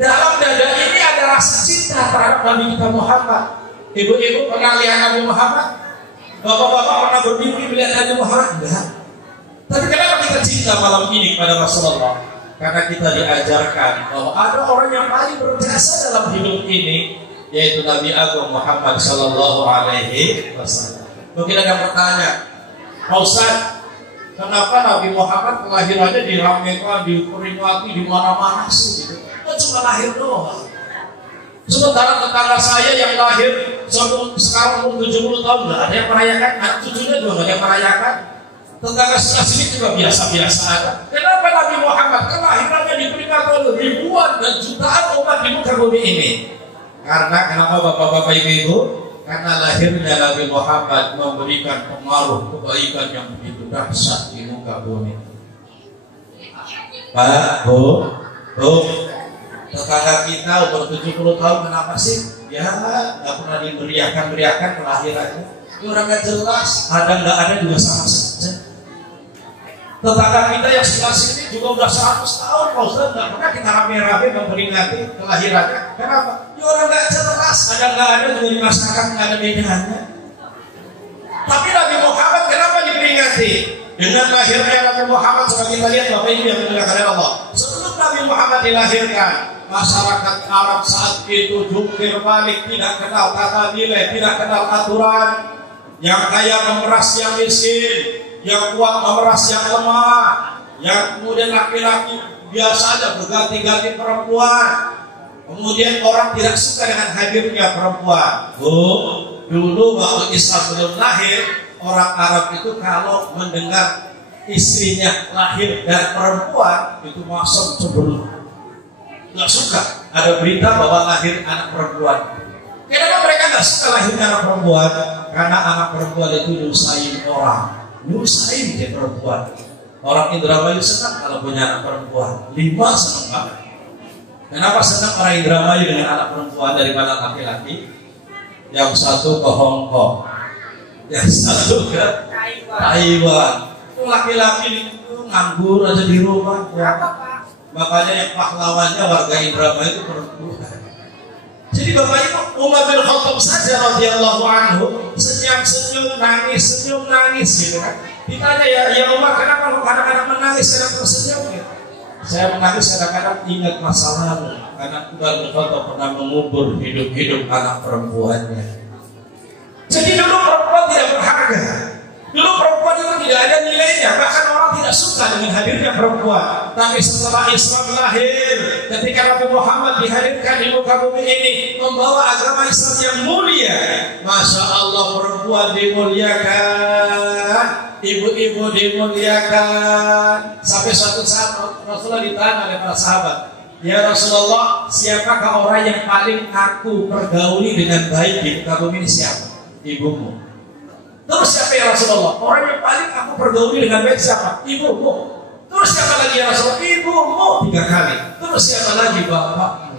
Dalam dada ini ada rasa cinta terhadap Nabi kita Muhammad. Ibu-ibu pernah lihat Nabi Muhammad? Bapak-bapak pernah bermimpi melihat Nabi Muhammad? Enggak. Tapi kenapa kita cinta malam ini kepada Rasulullah? Karena kita diajarkan bahwa ada orang yang paling berjasa dalam hidup ini, yaitu Nabi Agung Muhammad sallallahu alaihi wasallam. Mungkin ada yang bertanya, Pak Ustaz, kenapa Nabi Muhammad kelahirannya diramaikan, diperingati di mana-mana sih? Gitu? Kan cuma lahir doang. Sementara tetangga saya yang lahir sekarang umur 70 tahun nggak ada yang merayakan, anak cucunya juga nggak ada yang merayakan. Tetangga sebelah sini juga biasa-biasa aja. Kenapa Nabi Muhammad kelahirannya diperingati oleh ribuan dan jutaan umat di muka bumi ini? Karena kenapa bapak-bapak ibu-ibu? Karena lahirnya Nabi Muhammad memberikan pengaruh kebaikan yang begitu dahsyat di muka bumi. Pak, Bu, tetangga kita umur 70 tahun kenapa sih? Ya nggak pernah diberiakan kelahirannya. Itu orang nggak jelas, ada nggak ada juga sama saja. Tetangga kita yang sebelah sini juga udah 100 tahun, Pak Ustaz, nggak pernah kita rame-rame memperingati kelahirannya. Kenapa? Ya orang nggak jelas, ada nggak ada juga di masyarakat nggak ada bedanya. Tapi Nabi Muhammad kenapa diperingati? Dengan lahirnya Nabi Muhammad, coba kita lihat Bapak Ibu yang dimuliakan oleh Allah. Sebelum Nabi Muhammad dilahirkan, masyarakat Arab saat itu jungkir balik, tidak kenal tata nilai, tidak kenal aturan. Yang kaya memeras yang miskin, yang kuat memeras yang lemah, yang kemudian laki-laki biasa aja berganti-ganti perempuan. Kemudian orang tidak suka dengan hadirnya perempuan. Dulu waktu Islam belum lahir, orang Arab itu kalau mendengar istrinya lahir dari perempuan itu masuk sebelum nggak suka ada berita bahwa lahir anak perempuan. Kenapa mereka nggak suka lahirnya anak perempuan? Karena anak perempuan itu nyusahin orang, nyusahin dia perempuan. Orang Indramayu senang kalau punya anak perempuan. 5 senang banget. Kenapa senang orang Indramayu dengan anak perempuan daripada laki-laki? Yang satu ke Hong Kong, yang satu ke Taiwan. Laki-laki itu nganggur aja di rumah. Ya. Makanya yang pahlawannya warga Indramayu itu perempuan. Jadi Bapak Ibu, Umar bin Khattab saja radhiyallahu anhu senyum nangis gitu kan. Ditanya ya Umar, kenapa kadang-kadang menangis kadang tersenyum gitu? Saya menangis kadang-kadang ingat masa lalu karena Umar bin Khattab pernah mengubur hidup-hidup anak perempuannya. Jadi dulu perempuan tidak berharga. Dulu perempuan itu tidak ada nilainya, bahkan orang tidak suka dengan hadirnya perempuan. Tapi setelah Islam lahir, ketika Nabi Muhammad dihadirkan di muka bumi ini, membawa agama Islam yang mulia, Masya Allah perempuan dimuliakan, ibu-ibu dimuliakan. Sampai suatu saat Rasulullah ditanya oleh para sahabat, ya Rasulullah, siapakah orang yang paling aku pergauli dengan baik di muka bumi ini? Siapa? Ibumu. Terus siapa ya Rasulullah? Orang yang paling aku pergauli dengan baik siapa? Ibumu. Terus siapa lagi ya Rasulullah? Ibumu 3 kali. Terus siapa lagi? Bapakmu.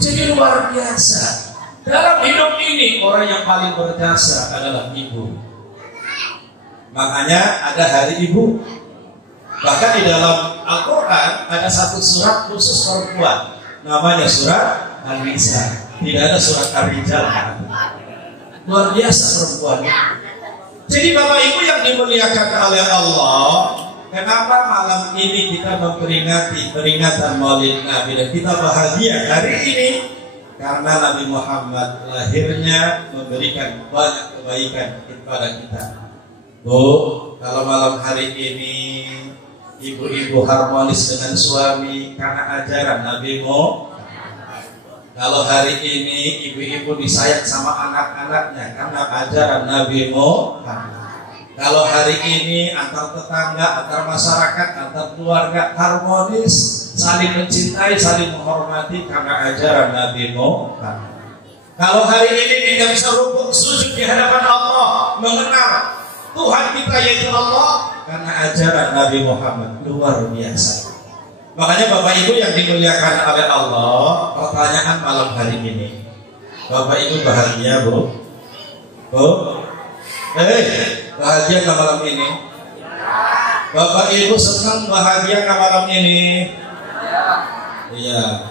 Jadi luar biasa. Dalam hidup ini orang yang paling berjasa adalah ibu. Makanya ada hari ibu. Bahkan di dalam Al-Quran ada satu surat khusus perempuan. Namanya surat An-Nisa. Tidak ada surat Ar-Rijal. Luar biasa perempuan. Jadi Bapak Ibu yang dimuliakan oleh Allah, kenapa malam ini kita memperingati peringatan Maulid Nabi dan kita bahagia hari ini? Karena Nabi Muhammad lahirnya memberikan banyak kebaikan kepada kita. Bu, kalau malam hari ini ibu-ibu harmonis dengan suami karena ajaran Nabi Muhammad. Kalau hari ini ibu-ibu disayang sama anak-anaknya karena ajaran Nabi Muhammad. Kalau hari ini antar tetangga, antar masyarakat, antar keluarga harmonis, saling mencintai, saling menghormati karena ajaran Nabi Muhammad. Kalau hari ini kita bisa rukuk sujud di hadapan Allah, mengenal Tuhan kita yaitu Allah karena ajaran Nabi Muhammad. Luar biasa. Makanya Bapak Ibu yang dimuliakan oleh Allah, pertanyaan malam hari ini, Bapak Ibu bahagia Bu? Bu? Bahagia nggak malam ini? Bapak Ibu senang bahagia nggak malam ini? Iya.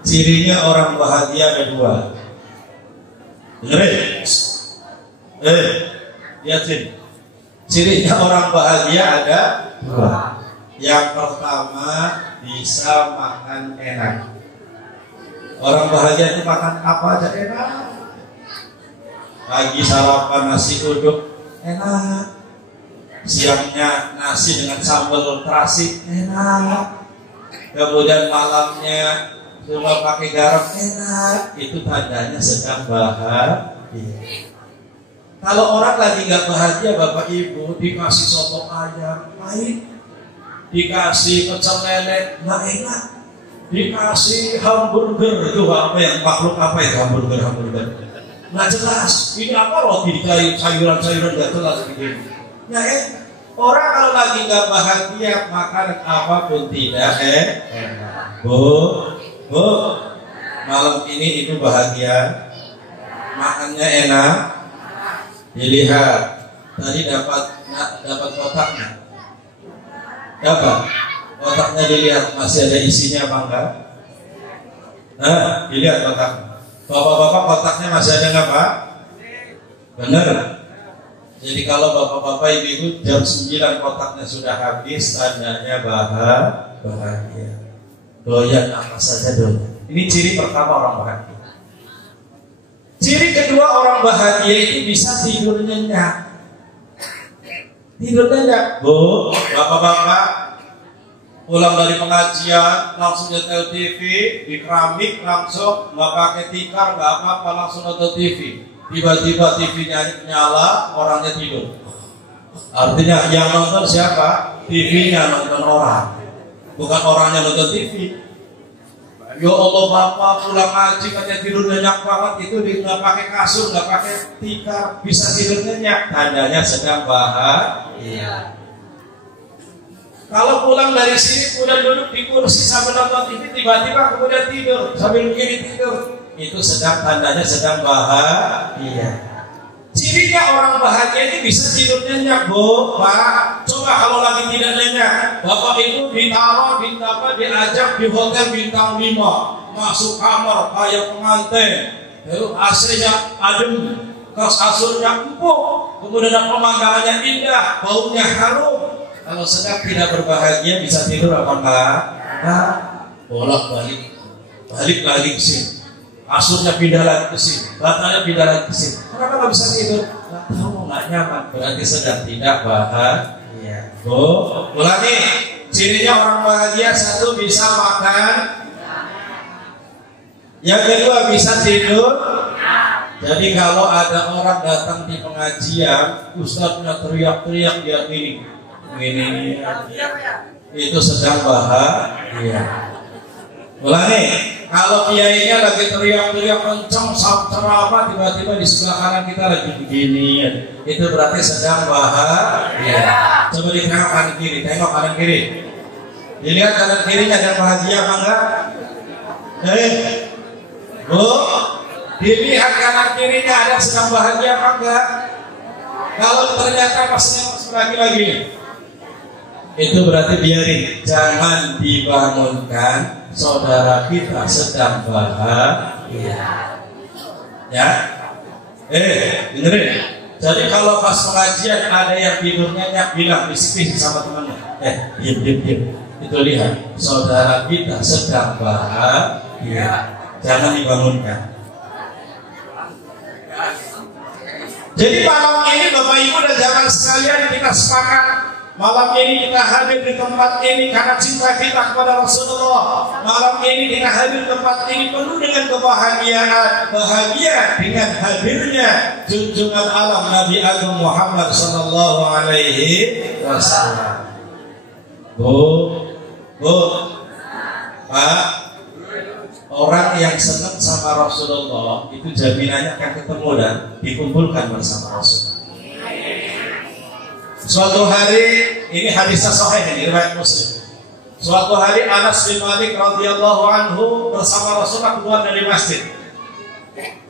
Cirinya orang bahagia ada 2. Dengerin. Lihat sini. Cirinya orang bahagia ada 2. Yang pertama, bisa makan enak. Orang bahagia itu makan apa aja enak. Pagi sarapan nasi uduk enak. Siangnya nasi dengan sambal terasi enak. Kemudian malamnya cuma pakai garam enak. Itu tandanya sedang bahagia. Kalau orang lagi nggak bahagia Bapak Ibu, dikasih soto ayam pahit, dikasih pecel lele nggak enak, dikasih hamburger itu apa yang makhluk apa ya hamburger nggak jelas. Ini apa roti dikasih sayuran nggak jelas begini. Ya orang kalau lagi nggak bahagia makan apapun tidak enak. Bu, malam ini itu bahagia, makannya enak. Dilihat tadi dapat kotaknya. Dapat kotaknya dilihat masih ada isinya apa enggak? Nah, dilihat kotak. Bapak-bapak kotaknya masih ada enggak Pak? Benar. Jadi kalau bapak-bapak ibu-ibu jam 9 kotaknya sudah habis, tandanya bahagia. Doyan apa saja doyan. Ini ciri pertama orang bahagia. Ciri kedua orang bahagia itu bisa tidur nyenyak. Tidur nyenyak. Bu, bapak-bapak pulang dari pengajian langsung nyetel TV di keramik, langsung nggak pakai tikar, nggak apa-apa, langsung nonton TV. Tiba-tiba TV-nya nyala, orangnya tidur. Artinya yang nonton siapa? TV-nya nonton orang, bukan orangnya nonton TV. Ya Allah bapak pulang ngaji katanya tidur nyenyak banget, itu nggak pakai kasur, nggak pakai tikar, bisa tidur nyenyak. Tandanya sedang bahagia. Kalau pulang dari sini kemudian duduk di kursi sambil nonton TV, tiba-tiba kemudian tidur sambil begini tidur, itu sedang tandanya sedang bahagia. Cirinya orang bahagia ini bisa tidur nyenyak, Bu, Pak. Coba kalau lagi tidak nyenyak, Bapak itu ditaruh, diajak di hotel bintang 5, masuk kamar kayak pengantin, lalu AC-nya adem, kasurnya empuk, kemudian pemandangannya indah, baunya harum. Kalau sedang tidak berbahagia bisa tidur apa enggak? Nah, bolak-balik, balik lagi ke sini. Kasurnya pindah lagi ke sini, bantalnya pindah lagi ke sini. Kenapa nggak bisa tidur? Nggak tahu, nggak nyaman. Berarti sedang tidak bahagia. Ulangi. Cirinya orang bahagia, satu bisa makan, yang kedua bisa tidur. Jadi kalau ada orang datang di pengajian, ustadznya teriak-teriak dia gini, itu sedang bahagia. Ulangi. Kalau kiainya lagi teriak-teriak kencang ceramah, tiba-tiba di sebelah kanan kita lagi begini, itu berarti sedang bahagia. Coba ditengok kanan kiri, tengok kanan kiri. Dilihat kanan kirinya ada bahagia apa enggak? Bu, dilihat kanan kirinya ada sedang bahagia apa enggak? Kalau ternyata pas nengok lagi, itu berarti biarin, jangan dibangunkan. Saudara kita sedang bahagia. Ya, dengerin. Jadi kalau pas pengajian ada yang tidur nyenyak, bilang bisik-bisik sama temannya, diam. Itu lihat, saudara kita sedang bahagia. Jangan dibangunkan. Jadi malam ini Bapak Ibu dan jangan sekalian kita sepakat. Malam ini kita hadir di tempat ini karena cinta kita kepada Rasulullah. Malam ini kita hadir di tempat ini penuh dengan kebahagiaan, bahagia dengan hadirnya junjungan alam Nabi Agung Muhammad Sallallahu Alaihi Wasallam. Bu, Pak, orang yang senang sama Rasulullah itu jaminannya akan ketemu dan dikumpulkan bersama Rasul. Suatu hari, ini hadisnya sahih ini riwayat Muslim. Suatu hari Anas bin Malik radhiyallahu anhu bersama Rasulullah keluar dari masjid.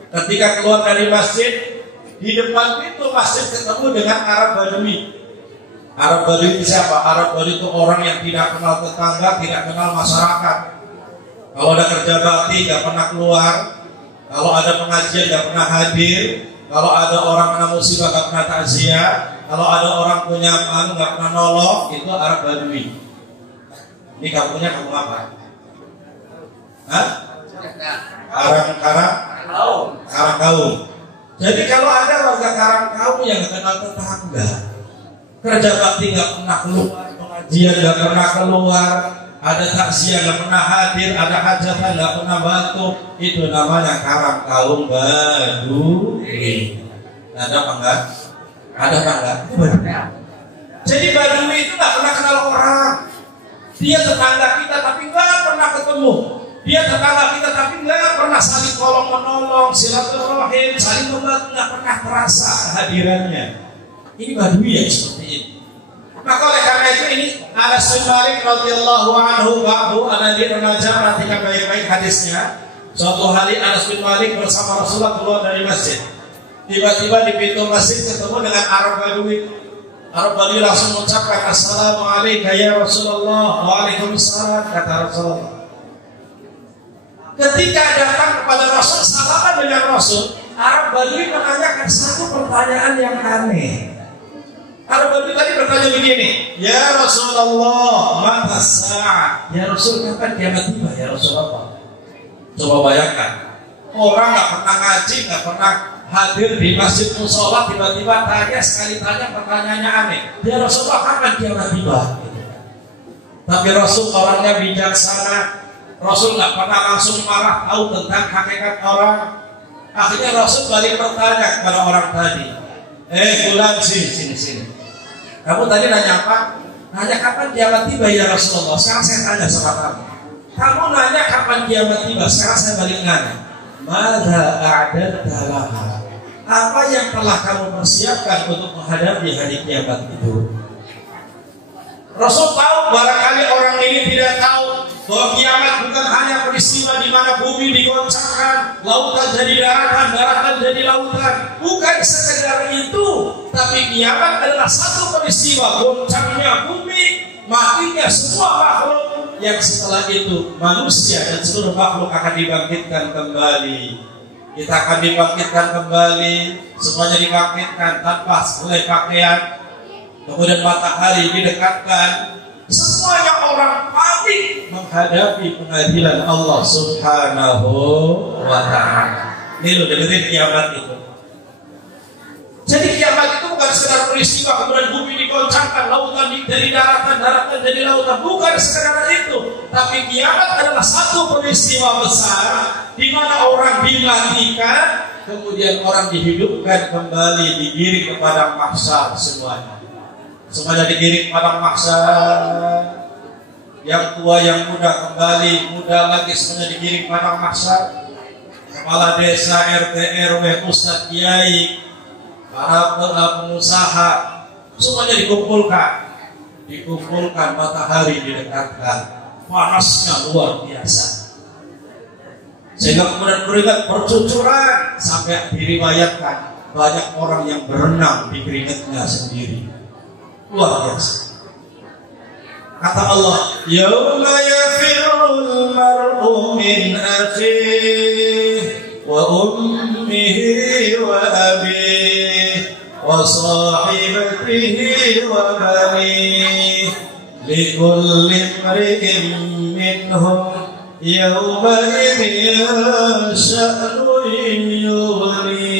Ketika keluar dari masjid, di depan pintu masjid ketemu dengan Arab Badui. Arab Badui itu siapa? Arab Badui itu orang yang tidak kenal tetangga, tidak kenal masyarakat. Kalau ada kerja bakti nggak pernah keluar, kalau ada pengajian nggak pernah hadir, kalau ada orang kena musibah nggak pernah takziah. Kalau ada orang punya nggak pernah nolong, itu Arab Badui. Ini kampungnya kampung apa? Hah? Karangkaung. Jadi kalau ada warga Karangkaung yang nggak kenal tetangga, kerja bakti nggak pernah keluar, pengajian nggak pernah keluar, ada takziah nggak pernah hadir, ada hajatan nggak pernah bantu, itu namanya Karangkaung Badui. Ada apa enggak? Ada apa enggak? Jadi Badui itu nggak pernah kenal orang. Dia tetangga kita tapi nggak pernah ketemu. Dia tetangga kita tapi nggak pernah saling tolong menolong, silaturahim, saling membantu, nggak pernah terasa hadirannya. Ini Badui yang seperti ini. Maka oleh karena itu ini Anas bin Malik radhiyallahu anhu ba'du anadhi remaja, perhatikan baik-baik hadisnya. Suatu hari Anas bin Malik bersama Rasulullah keluar dari masjid. Tiba-tiba di pintu masjid ketemu dengan Arab Badui. Arab Badui langsung mengucapkan Assalamualaikum ya Rasulullah. Waalaikumsalam, kata Rasulullah. Ketika datang kepada Rasul, salaman dengan Rasul, Arab Badui menanyakan satu pertanyaan yang aneh. Arab Badui tadi bertanya begini, ya Rasulullah, mata sa'ah. Ya Rasul, kapan kiamat tiba ya Rasulullah? Coba bayangkan, orang nggak pernah ngaji, nggak pernah hadir di masjid musola, tiba-tiba tanya, sekali tanya pertanyaannya aneh. Ya Rasulullah, kapan kiamat tiba? Tapi Rasul orangnya bijaksana. Rasul nggak pernah langsung marah, tahu tentang hakikat orang. Akhirnya Rasul balik bertanya kepada orang tadi, fulan sini. Kamu tadi nanya apa? Nanya kapan kiamat tiba ya Rasulullah. Sekarang saya tanya sama kamu. Kamu nanya kapan kiamat tiba, sekarang saya balik nanya. Madza a'dadta laha? Apa yang telah kamu persiapkan untuk menghadapi hari kiamat itu? Rasul tahu, barangkali orang ini tidak tahu bahwa kiamat bukan hanya peristiwa di mana bumi digoncangkan, lautan jadi daratan, daratan jadi lautan. Bukan sekedar itu, tapi kiamat adalah satu peristiwa, goncangnya bumi, matinya semua makhluk, yang setelah itu manusia dan seluruh makhluk akan dibangkitkan kembali. Kita akan dibangkitkan kembali, semuanya dibangkitkan tanpa helai pakaian. Kemudian matahari didekatkan. Semuanya orang panik menghadapi pengadilan Allah Subhanahu wa ta'ala. Ini loh dengerin kiamat itu. Jadi kiamat itu bukan sekedar peristiwa kemudian bumi digoncangkan, lautan jadi daratan, daratan jadi lautan. Bukan sekedar itu. Tapi kiamat adalah satu peristiwa besar di mana orang dimatikan, kemudian orang dihidupkan kembali, digiring kepada mahsyar semuanya. Semuanya digiring pada mahsyar. Yang tua yang muda kembali, muda lagi semuanya digiring pada mahsyar. Kepala desa, RT, RW, Ustadz, Kiai, para pengusaha, semuanya dikumpulkan. Dikumpulkan, matahari didekatkan, panasnya luar biasa. Sehingga kemudian keringat bercucuran sampai diriwayatkan banyak orang yang berenang di keringatnya sendiri. Luar biasa. Kata Allah, yauma yafirrul mar'u min akhihi wa ummihi wa abihi wa sahibatihi wa banihi likulli imri'in minhum yawma idzin sya'nun yughni.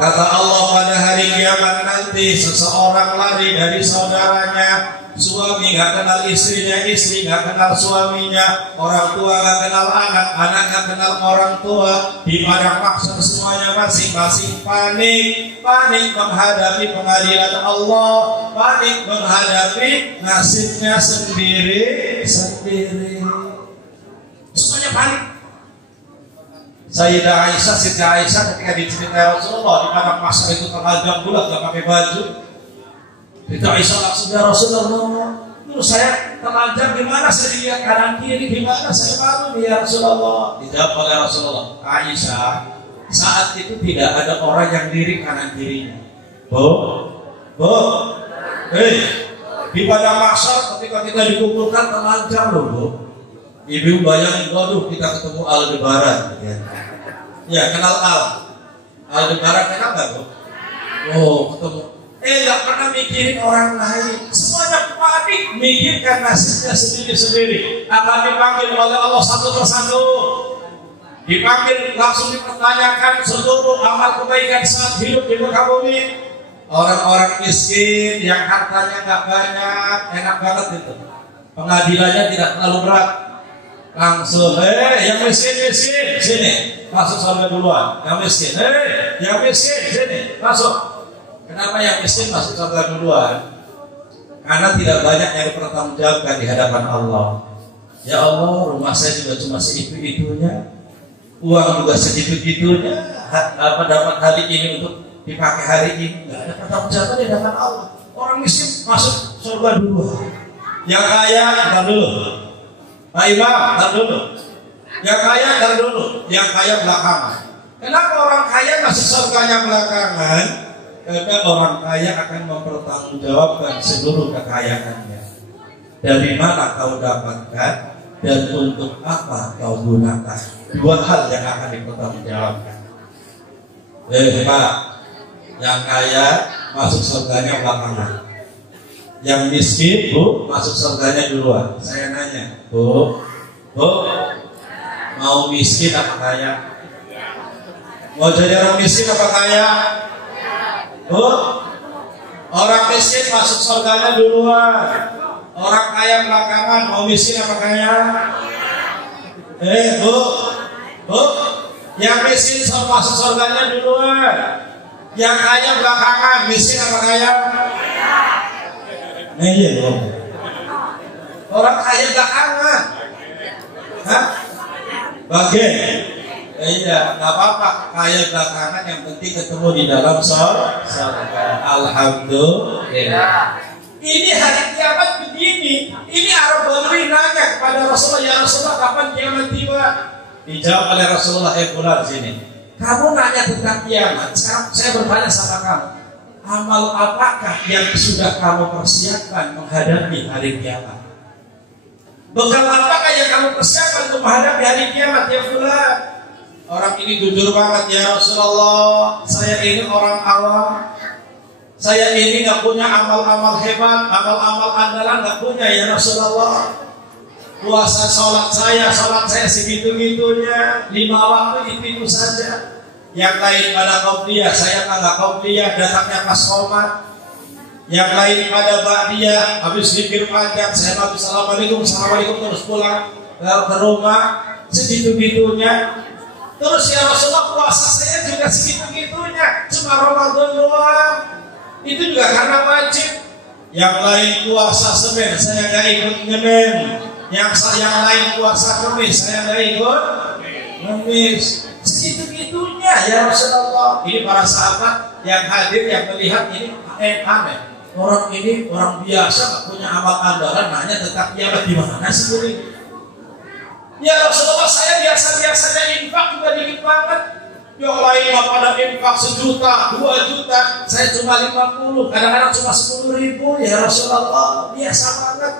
Kata Allah, pada hari kiamat nanti seseorang lari dari saudaranya. Suami gak kenal istrinya, istri gak kenal suaminya, orang tua gak kenal anak, anak gak kenal orang tua. Di padang mahsyar semuanya masing-masing panik. Panik menghadapi pengadilan Allah, panik menghadapi nasibnya sendiri-sendiri. Semuanya panik. Sayyidah Aisyah, Siti Aisyah ketika diceritain Rasulullah di padang mahsyar itu telanjang bulat, gak pakai baju. Siti Aisyah langsung, ya Rasulullah, dulu saya telanjang, gimana saya dilihat kanan kiri, gimana saya malu nih ya Rasulullah. Dijawab oleh Rasulullah, Aisyah, saat itu tidak ada orang yang diri kanan kirinya. Di padang mahsyar ketika kita dikumpulkan telanjang loh, Bu. Ibu bayangin, waduh kita ketemu Aldebaran ya kenal Aldebaran kenal gak, Bu? Oh ketemu, gak pernah mikirin orang lain. Semuanya panik, mikirkan nasibnya sendiri-sendiri. Akan dipanggil oleh Allah satu persatu. Dipanggil, langsung dipertanyakan seluruh amal kebaikan saat hidup di muka bumi. Orang-orang miskin yang hartanya gak banyak, enak banget itu. Pengadilannya tidak terlalu berat. Langsung, yang miskin, sini, masuk surga duluan. Yang miskin, yang miskin, sini, masuk. Kenapa yang miskin masuk surga duluan? Karena tidak banyak yang dipertanggungjawabkan di hadapan Allah. Ya Allah, rumah saya juga cuma segitu-gitunya, uang juga segitu-gitunya. Apa dapat hari ini untuk dipakai hari ini? Nggak ada pertanggungjawaban di hadapan Allah. Orang miskin masuk surga duluan. Yang kaya, ntar dulu. Pak Imam, ntar dulu. Yang kaya, ntar dulu. Yang kaya belakangan. Kenapa orang kaya masuk surganya belakangan? Karena orang kaya akan mempertanggungjawabkan seluruh kekayaannya. Dari mana kau dapatkan dan untuk apa kau gunakan? Dua hal yang akan dipertanggungjawabkan. Pak, yang kaya masuk surganya belakangan. Yang miskin, Bu, masuk surganya duluan. Saya nanya, Bu, mau miskin apa kaya? Mau jadi orang miskin apa kaya? Bu, orang miskin masuk surganya duluan. Orang kaya belakangan. Mau miskin apa kaya? Bu, yang miskin masuk surganya duluan. Yang kaya belakangan. Miskin apa kaya? Iya dong. Orang kaya belakangan. Hah? Bagian. Iya, nggak apa-apa. Kaya belakangan, yang penting ketemu di dalam surga. Alhamdulillah. Ini hari kiamat begini. Ini Arab Badui nanya kepada Rasulullah, ya Rasulullah, kapan kiamat tiba? Dijawab oleh Rasulullah, bulan sini. Kamu nanya tentang kiamat. Sekarang saya bertanya sama kamu, amal apakah yang sudah kamu persiapkan menghadapi hari kiamat? Bekal apakah yang kamu persiapkan untuk menghadapi hari kiamat, ya fulan? Orang ini jujur banget, ya Rasulullah, saya ini orang awam. Saya ini nggak punya amal-amal hebat, amal-amal andalan nggak punya, ya Rasulullah. Puasa sholat saya segitu-gitunya, 5 waktu itu saja. Yang lain pada qabliyah, saya nggak qabliyah, datangnya pas sholat. Yang lain pada ba'diyah, habis zikir panjang, saya habis assalamualaikum terus pulang ke rumah, segitu-gitunya. Terus ya Rasulullah, puasa saya juga segitu-gitunya, cuma Ramadan doang. Itu juga karena wajib. Yang lain puasa Senin, saya nggak ikut ngemen. Yang lain puasa Kamis, saya nggak ikut Kamis. Segitu-gitunya ya Rasulullah. Ini para sahabat yang hadir, yang melihat ini aneh. Orang ini orang biasa, nggak punya amal andalan, nanya tentang kiamat di mana sih ini? Ya Rasulullah, saya biasa-biasanya infak juga dikit banget. Yang lain pada infak 1 juta, 2 juta, saya cuma 50, kadang-kadang cuma 10.000, ya Rasulullah, biasa banget.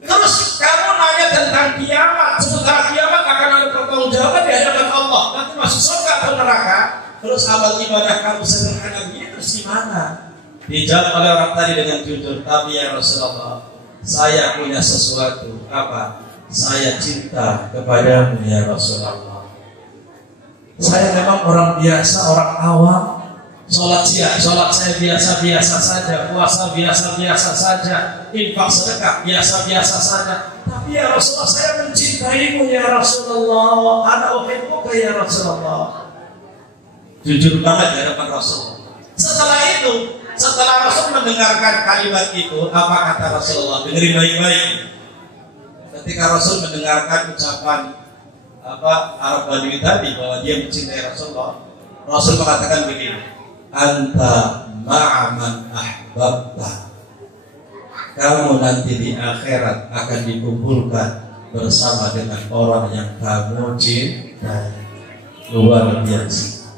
Terus kamu nanya tentang kiamat, setelah kiamat akan ada pertanggungjawaban di hadapan Allah, nanti masuk surga atau neraka. Terus amal ibadah kamu sederhana begini, terus gimana? Dijawab oleh orang tadi dengan jujur, tapi ya Rasulullah, saya punya sesuatu. Apa? Saya cinta kepadamu ya Rasulullah. Saya memang orang biasa, orang awam. Sholat saya biasa-biasa saja, puasa biasa-biasa saja, infak sedekah biasa-biasa saja. Tapi ya Rasulullah, saya mencintaimu ya Rasulullah. Ana uhibbuka ya Rasulullah. Jujur banget di hadapan Rasulullah. Setelah Rasul mendengarkan kalimat itu, apa kata Rasulullah? Dengerin baik-baik. Ketika Rasul mendengarkan ucapan Arab Badui tadi bahwa dia mencintai Rasulullah, Rasul mengatakan begini, anta ma'aman ahbabta. Kamu nanti di akhirat akan dikumpulkan bersama dengan orang yang kamu cintai. Luar biasa.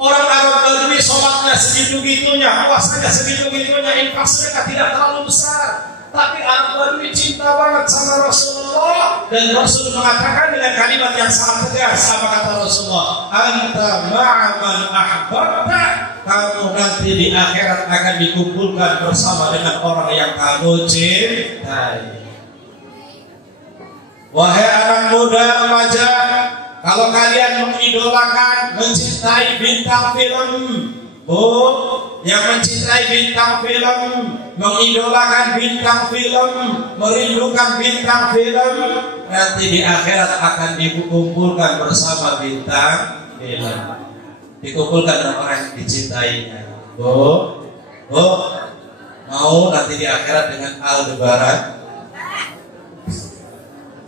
Orang Arab Badui sholatnya segitu-gitunya, puasanya segitu-gitunya, infak sedekah tidak terlalu besar. Tapi Arab Badui cinta banget sama Rasulullah, dan Rasul mengatakan dengan kalimat yang sangat tegas. Apa kata Rasulullah? Anta ma'aman ahbabta. Kamu nanti di akhirat akan dikumpulkan bersama dengan orang yang kamu cintai. Wahai anak muda remaja, kalau kalian mengidolakan, mencintai bintang film, yang mencintai bintang film, mengidolakan bintang film, merindukan bintang film, nanti di akhirat akan dikumpulkan bersama bintang film. Dikumpulkan dengan orang yang dicintainya. Mau nanti di akhirat dengan Aldebaran?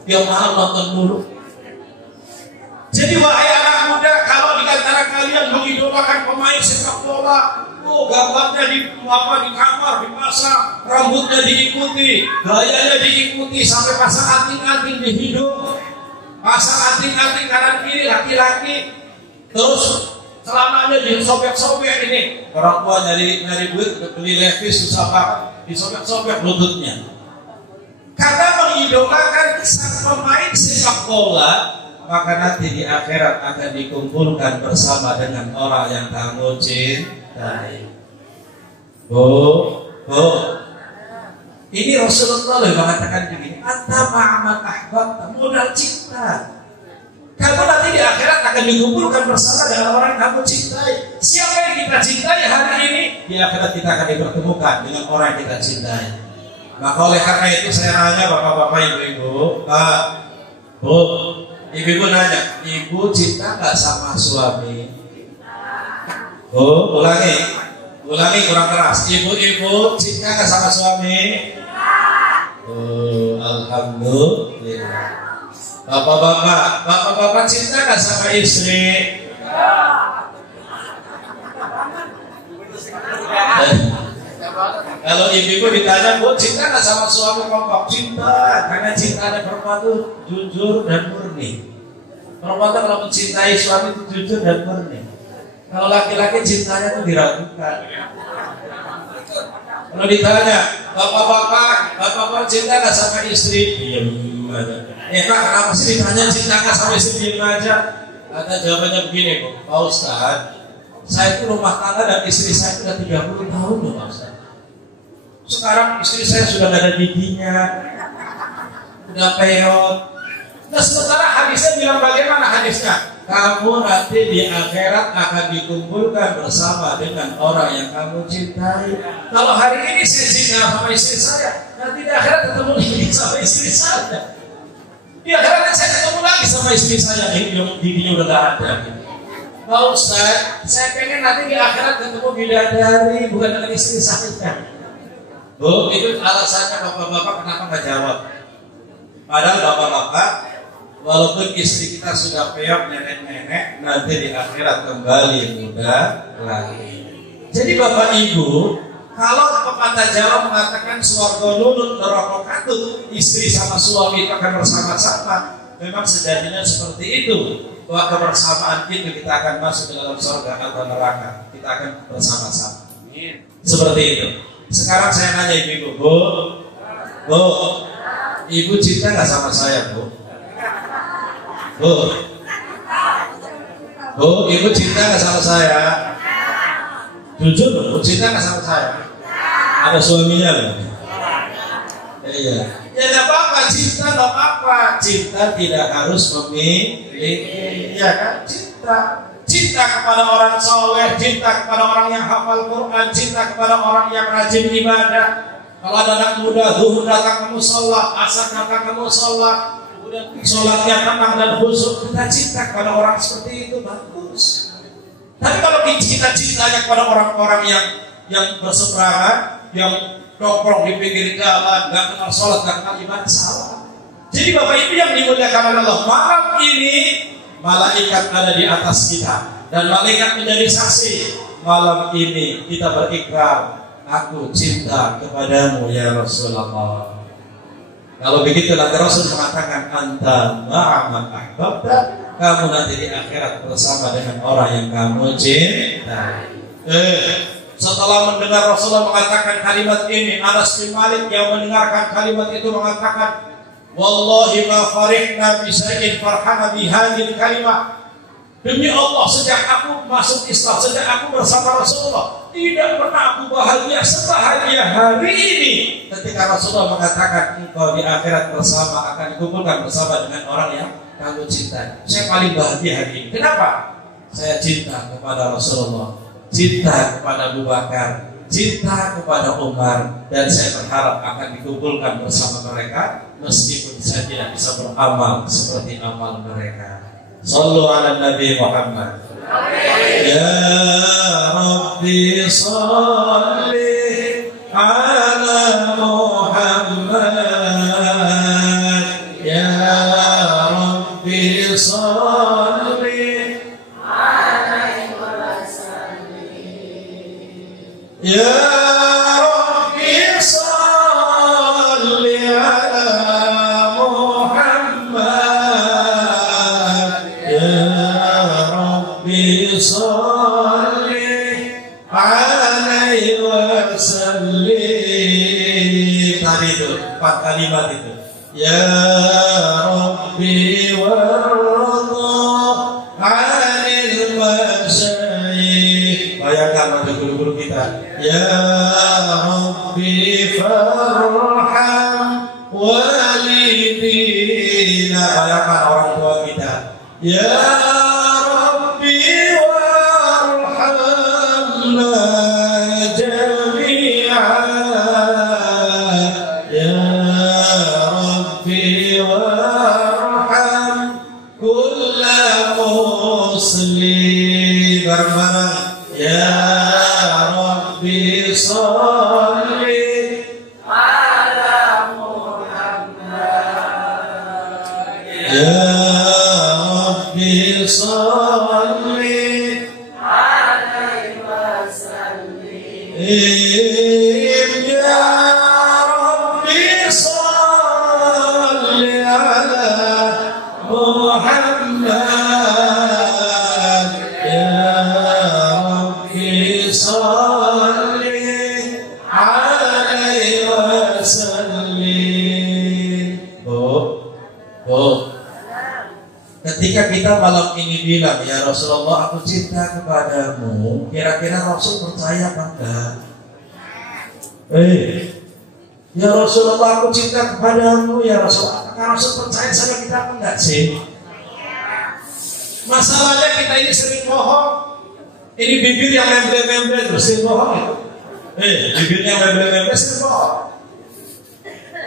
Tiap malam nonton mulu. Jadi wahai anak muda, kalau di antara kalian mengidolakan pemain sepak bola, gambarnya di kamar dipasang, rambutnya diikuti, gayanya diikuti, sampai pasang anting-anting di hidung, pasang anting-anting kanan kiri laki-laki, terus celananya disobek-sobek ini. Orang tua nyari duit beli levis susah banget, disobek-sobek lututnya. Karena mengidolakan sang pemain sepak bola, maka nanti di akhirat akan dikumpulkan bersama dengan orang yang kamu cintai. Ini Rasulullah mengatakan begini, anta ma'aman ahbabta, modal cinta. Kamu nanti di akhirat akan dikumpulkan bersama dengan orang yang kamu cintai. Siapa yang kita cintai hari ini, di akhirat kita akan dipertemukan dengan orang yang kita cintai. Maka oleh karena itu saya nanya bapak-bapak, ibu-ibu, ibu-ibu nanya, ibu cinta gak sama suami? Ulangi kurang keras. Ibu-ibu cinta gak sama suami? Oh, alhamdulillah. Bapak-bapak cinta nggak sama istri? Kalau ibu ditanya, Bu, cinta nggak sama suami kongkong? Cinta, karena cintanya perempuan itu jujur dan murni. Perempuan itu kalau mencintai suami itu jujur dan murni. Kalau laki-laki cintanya itu diragukan. Kalau ditanya, bapak-bapak cinta nggak sama istri? Diam aja. Pak, kenapa sih ditanya cinta nggak sama istri? Diam aja. Ada jawabannya begini, Bu. Pak Ustadz, saya itu rumah tangga dan istri saya sudah 30 tahun loh, Pak Ustadz. Sekarang istri saya sudah nggak ada giginya, udah peot. Nah sementara hadisnya bilang bagaimana hadisnya? Kamu nanti di akhirat akan dikumpulkan bersama dengan orang yang kamu cintai. Kalau hari ini saya cinta sama istri saya, nanti di akhirat ketemu lagi sama istri saya. Di akhirat saya ketemu lagi sama istri saya, yang giginya udah nggak ada. Pak Ustadz, saya pengen nanti di akhirat ketemu bidadari, bukan dengan istri saya. Bu, itu alasannya bapak-bapak kenapa nggak jawab? Padahal bapak-bapak, walaupun istri kita sudah peot nenek-nenek, nanti di akhirat kembali muda lagi. Jadi bapak ibu, kalau pepatah Jawa mengatakan swarga nunut neraka katut, istri sama suami itu akan bersama-sama, memang sejatinya seperti itu. Bahwa kebersamaan itu kita akan masuk ke dalam surga atau neraka, kita akan bersama-sama. Seperti itu. Sekarang saya nanya ibu, Bu, ibu cinta nggak sama saya, Bu? Bu, ibu cinta nggak sama saya? Jujur, Bu, cinta nggak sama saya? Ada suaminya loh. Iya. Ya nggak apa-apa, cinta nggak apa-apa. Cinta tidak harus memiliki, ya kan? Cinta kepada orang soleh, cinta kepada orang yang hafal Quran, cinta kepada orang yang rajin ibadah. Kalau ada anak muda, zuhur datang ke musola, asar datang ke musola, kemudian sholatnya tenang dan khusyuk, kita cinta kepada orang seperti itu, bagus. Tapi kalau kita cintanya kepada orang-orang yang berseberangan, yang nongkrong di pinggir jalan, nggak kenal sholat, nggak kenal ibadah, salah. Jadi Bapak Ibu yang dimuliakan Allah, malam ini malaikat ada di atas kita dan malaikat menjadi saksi. Malam ini kita berikrar, aku cinta kepadamu ya Rasulullah. Kalau begitu nanti Rasul mengatakan anta ma'aman ahbabta, kamu nanti di akhirat bersama dengan orang yang kamu cintai. Setelah mendengar Rasulullah mengatakan kalimat ini, Anas bin Malik yang mendengarkan kalimat itu mengatakan, wallahi ma farihna bisa'in farhana bihadil kalimah. Demi Allah, sejak aku masuk Islam, sejak aku bersama Rasulullah, tidak pernah aku bahagia sebahagia hari ini ketika Rasulullah mengatakan engkau di akhirat bersama akan dikumpulkan bersama dengan orang yang kamu cintai. Saya paling bahagia hari ini. Kenapa? Saya cinta kepada Rasulullah, cinta kepada Abu Bakar, cinta kepada Umar, dan saya berharap akan dikumpulkan bersama mereka meskipun saya tidak bisa beramal seperti amal mereka. Sallu ala Nabi Muhammad. Ya Rabbi salli ala Muhammad. Ya Rabbi salli alaihi wasallim. Ya empat kalimat itu. Ya Rabbi warḍa 'anil masyayikh. Bayangkan pada guru-guru kita. Ya Rabbi farham walidina. Bayangkan orang tua kita. Ya Rabbi warhamna jami'an. Bareng-bareng. Ya Rabbi sholli ala Muhammad. salli alaihi wasallim ya Rabbi salli ala Muhammad ya Rabbi salli alaihi wasallim. Bu, ketika kita malam ini bilang, ya Rasulullah aku cinta kepadamu, kira-kira Rasul percaya apa enggak? Ya Rasulullah aku cinta kepadamu, ya Rasulullah, apakah Rasul percaya sama kita apa enggak sih? Masalahnya kita ini sering bohong. Ini bibir yang memble-memble terus sering bohong itu. Bibirnya memble-memble sering bohong.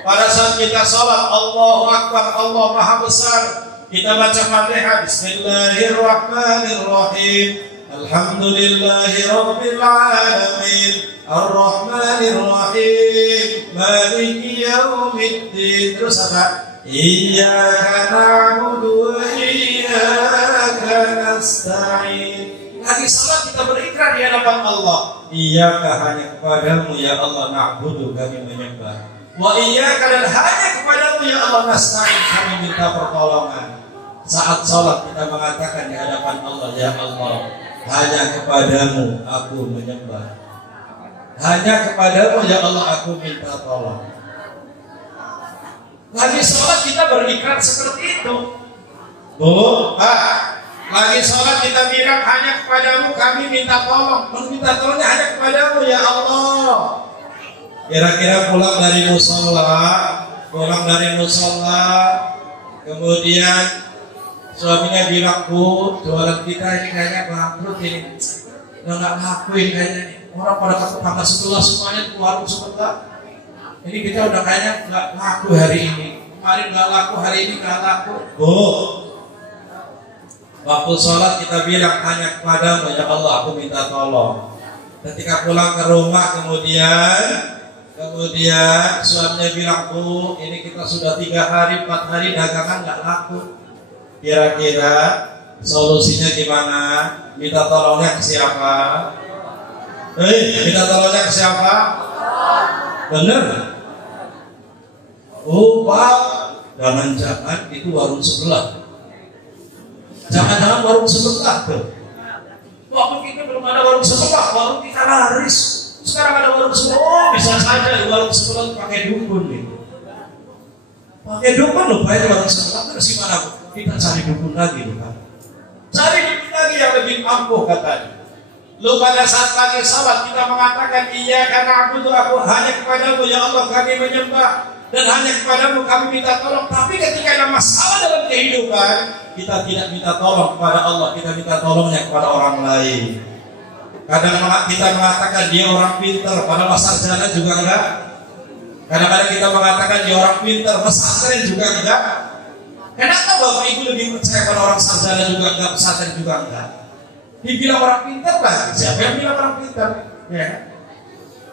Pada saat kita sholat, Allahu Akbar, Allah Maha Besar, kita baca Fatihah, Bismillahirrahmanirrahim, Alhamdulillahi Rabbil Alamin, Ar-Rahmanirrahim, Maliki Yawmiddin. Terus apa? Iyyaka na'budu wa iyyaka nasta'in. Lagi sholat kita berikrar di hadapan Allah, Iyyaka hanya kepadamu ya Allah na'budu kami menyembah. Wa iyyaka dan hanya kepadamu ya Allah nasta'in kami minta pertolongan. Saat sholat kita mengatakan di hadapan Allah, ya Allah hanya kepadamu aku menyembah, hanya kepadamu ya Allah aku minta tolong. Lagi sholat kita berikrar seperti itu. Lagi sholat kita bilang hanya kepadamu kami minta tolong. Meminta tolongnya hanya kepadamu ya Allah. Kira-kira pulang dari musola, kemudian suaminya bilang, Bu, jualan kita ini kayaknya bangkrut ini, nggak lakuin kayaknya nih. Orang pada tetangga sebelah semuanya ke warung sebelah. Ini kita udah kayaknya nggak laku hari ini. Kemarin nggak laku, hari ini nggak laku. Bu, waktu sholat kita bilang hanya kepadamu ya Allah aku minta tolong. Ketika pulang ke rumah kemudian suaminya bilang, Bu, ini kita sudah 3 hari 4 hari dagangan nggak laku. Kira-kira solusinya gimana? Minta tolongnya ke siapa? Minta tolongnya ke siapa? Bener? Pak, jangan-jangan itu warung sebelah. Jangan-jangan warung sebelah tuh. Waktu kita belum ada warung sebelah, warung kita laris. Sekarang ada warung sebelah, bisa saja di warung sebelah pakai dukun nih. Pakai dukun loh, pakai warung sebelah terus gimana Bu? Kita cari dukun lagi loh kan. Cari dukun lagi yang lebih ampuh katanya. Lu pada saat lagi salat kita mengatakan iyyaka na'budu aku hanya kepadamu ya Allah kami menyembah dan hanya kepadamu kami minta tolong. Tapi ketika ada masalah dalam kehidupan, kita tidak minta tolong kepada Allah, kita minta tolongnya kepada orang lain. Kadang kita mengatakan dia orang pintar, padahal sarjana juga enggak. Kadang-kadang kita mengatakan dia orang pintar, pesantren juga enggak. Kenapa Bapak Ibu lebih percaya pada orang sarjana juga enggak, pesantren juga enggak? Dibilang orang pintar lah, siapa yang bilang orang pintar? Ya.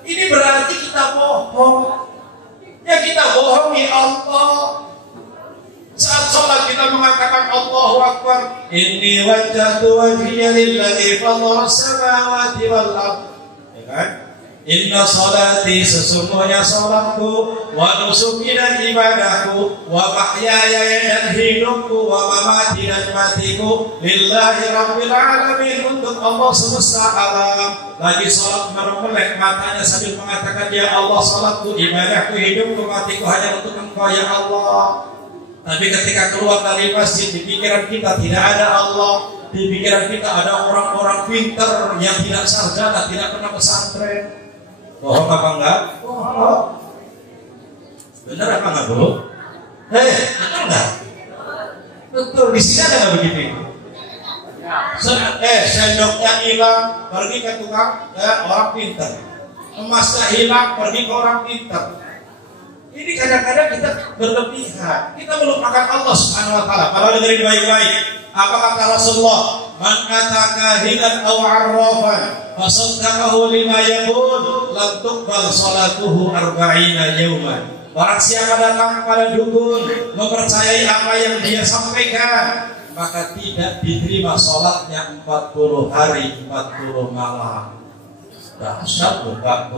Ini berarti kita bohong. Ya kita bohongi Allah. Saat sholat kita mengatakan Allahu Akbar, Inni wajjahtu wajhiya lillazi fatara samawati wal ardh. Ya kan? Inna salati sesungguhnya salatku, wa nusuki dan ibadahku, wa mahyaya dan hidupku, wa mamati dan matiku lillahi rabbil alamin, untuk Allah semesta alam. Lagi salat meremelek matanya sambil mengatakan ya Allah salatku, ibadahku, hidupku, matiku hanya untuk Engkau ya Allah. Tapi ketika keluar dari masjid, di pikiran kita tidak ada Allah, di pikiran kita ada orang-orang pintar yang tidak sarjana, tidak pernah pesantren. Bohong apa enggak? Bohong. Benar apa enggak Bu? Betul enggak? Betul. Di sini ada nggak begitu? Sendoknya hilang, pergi ke tukang orang pintar. Emasnya hilang, pergi ke orang pintar. Ini kadang-kadang kita berlebihan. Kita melupakan Allah Subhanahu wa taala. Kalau dengerin baik-baik, apa kata Rasulullah? Man ataka hilan aw arrafan fasaddaqahu lima yaqul lam tuqbal salatuhu 40 yawman. Barang siapa datang kepada dukun mempercayai apa yang dia sampaikan, maka tidak diterima sholatnya 40 hari 40 malam. Dahsyat loh Pak.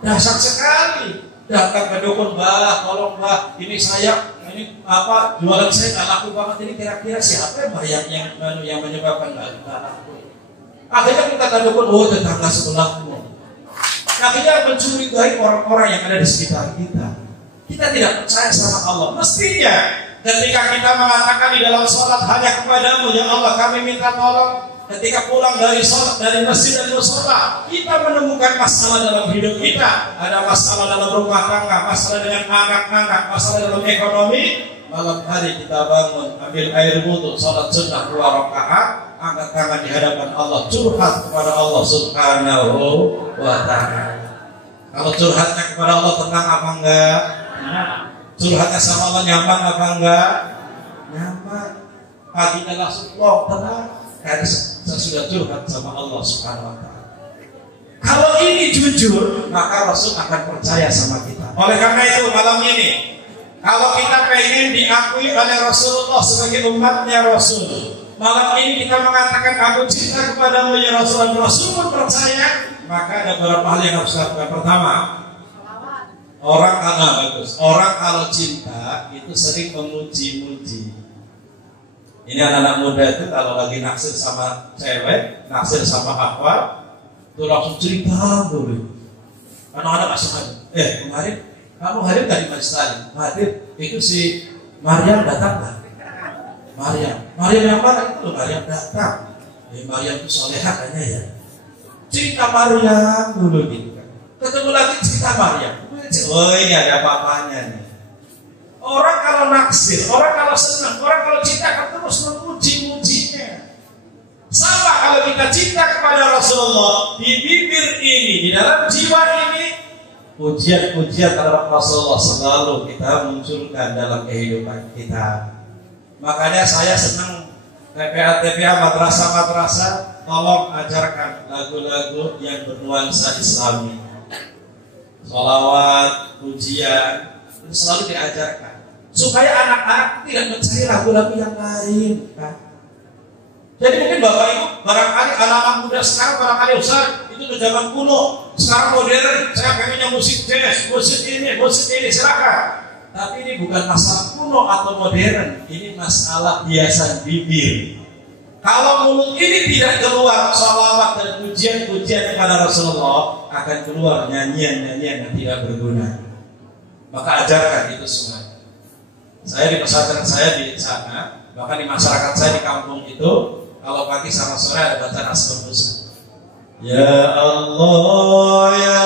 Dahsyat sekali. Datang ke dukun, Mbah, tolong Mbah, ini jualan saya nggak laku banget, ini kira-kira siapa yang menyebabkan nggak laku? Akhirnya kita ke dukun, oh tetangga sebelahmu. Akhirnya mencurigai orang-orang yang ada di sekitar kita. Kita tidak percaya sama Allah. Mestinya ketika kita mengatakan di dalam sholat hanya kepadamu ya Allah kami minta tolong. Ketika pulang dari sholat, dari masjid dan musola, kita menemukan masalah dalam hidup kita. Ada masalah dalam rumah tangga, masalah dengan anak-anak, masalah dalam ekonomi. Malam hari kita bangun, ambil air wudhu, sholat sunnah 2 rakaat, angkat tangan di hadapan Allah, curhat kepada Allah Subhanahu wa ta'ala. Kalau curhatnya kepada Allah tenang apa enggak? Curhatnya sama Allah nyaman apa enggak? Nyaman. Hatinya langsung tenang. Karena saya sudah curhat sama Allah Subhanahu wa ta'ala. Kalau ini jujur, maka Rasul akan percaya sama kita. Oleh karena itu malam ini, kalau kita pengen diakui oleh Rasulullah sebagai umatnya Rasul, malam ini kita mengatakan aku cinta kepadamu ya Rasul, dan Rasul pun percaya, maka ada beberapa hal yang harus dilakukan. Pertama, orang kalau cinta itu sering memuji-muji. Ini anak-anak muda itu kalau lagi naksir sama cewek, naksir sama apa, itu langsung cerita dulu. Anak-anak masuk aja. Kemarin kamu hadir tadi majelis tadi? Hadir. Itu si Maryam datang nggak? Maryam yang mana itu? Maryam datang. Maryam itu solehah kayaknya ya. Cerita Maryam dulu gitu kan. Ketemu lagi cerita Maryam. Oh ini ada apa-apanya nih. Orang kalau naksir, orang kalau senang, orang kalau cinta akan terus memuji-mujinya. Sama kalau kita cinta kepada Rasulullah, di bibir ini, di dalam jiwa ini, pujian-pujian terhadap Rasulullah selalu kita munculkan dalam kehidupan kita. Makanya saya senang TPA madrasah-madrasah, tolong ajarkan lagu-lagu yang bernuansa Islami. Sholawat, pujian, selalu diajarkan supaya anak-anak tidak mencari lagu-lagu yang lain kan? Jadi mungkin Bapak Ibu barangkali anak-anak muda sekarang barangkali Ustaz itu udah zaman kuno, sekarang modern, saya pengennya musik jazz, musik ini silakan. Tapi ini bukan masalah kuno atau modern, ini masalah hiasan bibir. Kalau mulut ini tidak keluar sholawat dan pujian-pujian kepada Rasulullah, akan keluar nyanyian-nyanyian yang tidak berguna. Maka ajarkan itu semua. Saya di pesantren saya di sana, bahkan di masyarakat saya di kampung itu, kalau pagi sama sore ada bacaan Asmaul Husna. Ya Allah, ya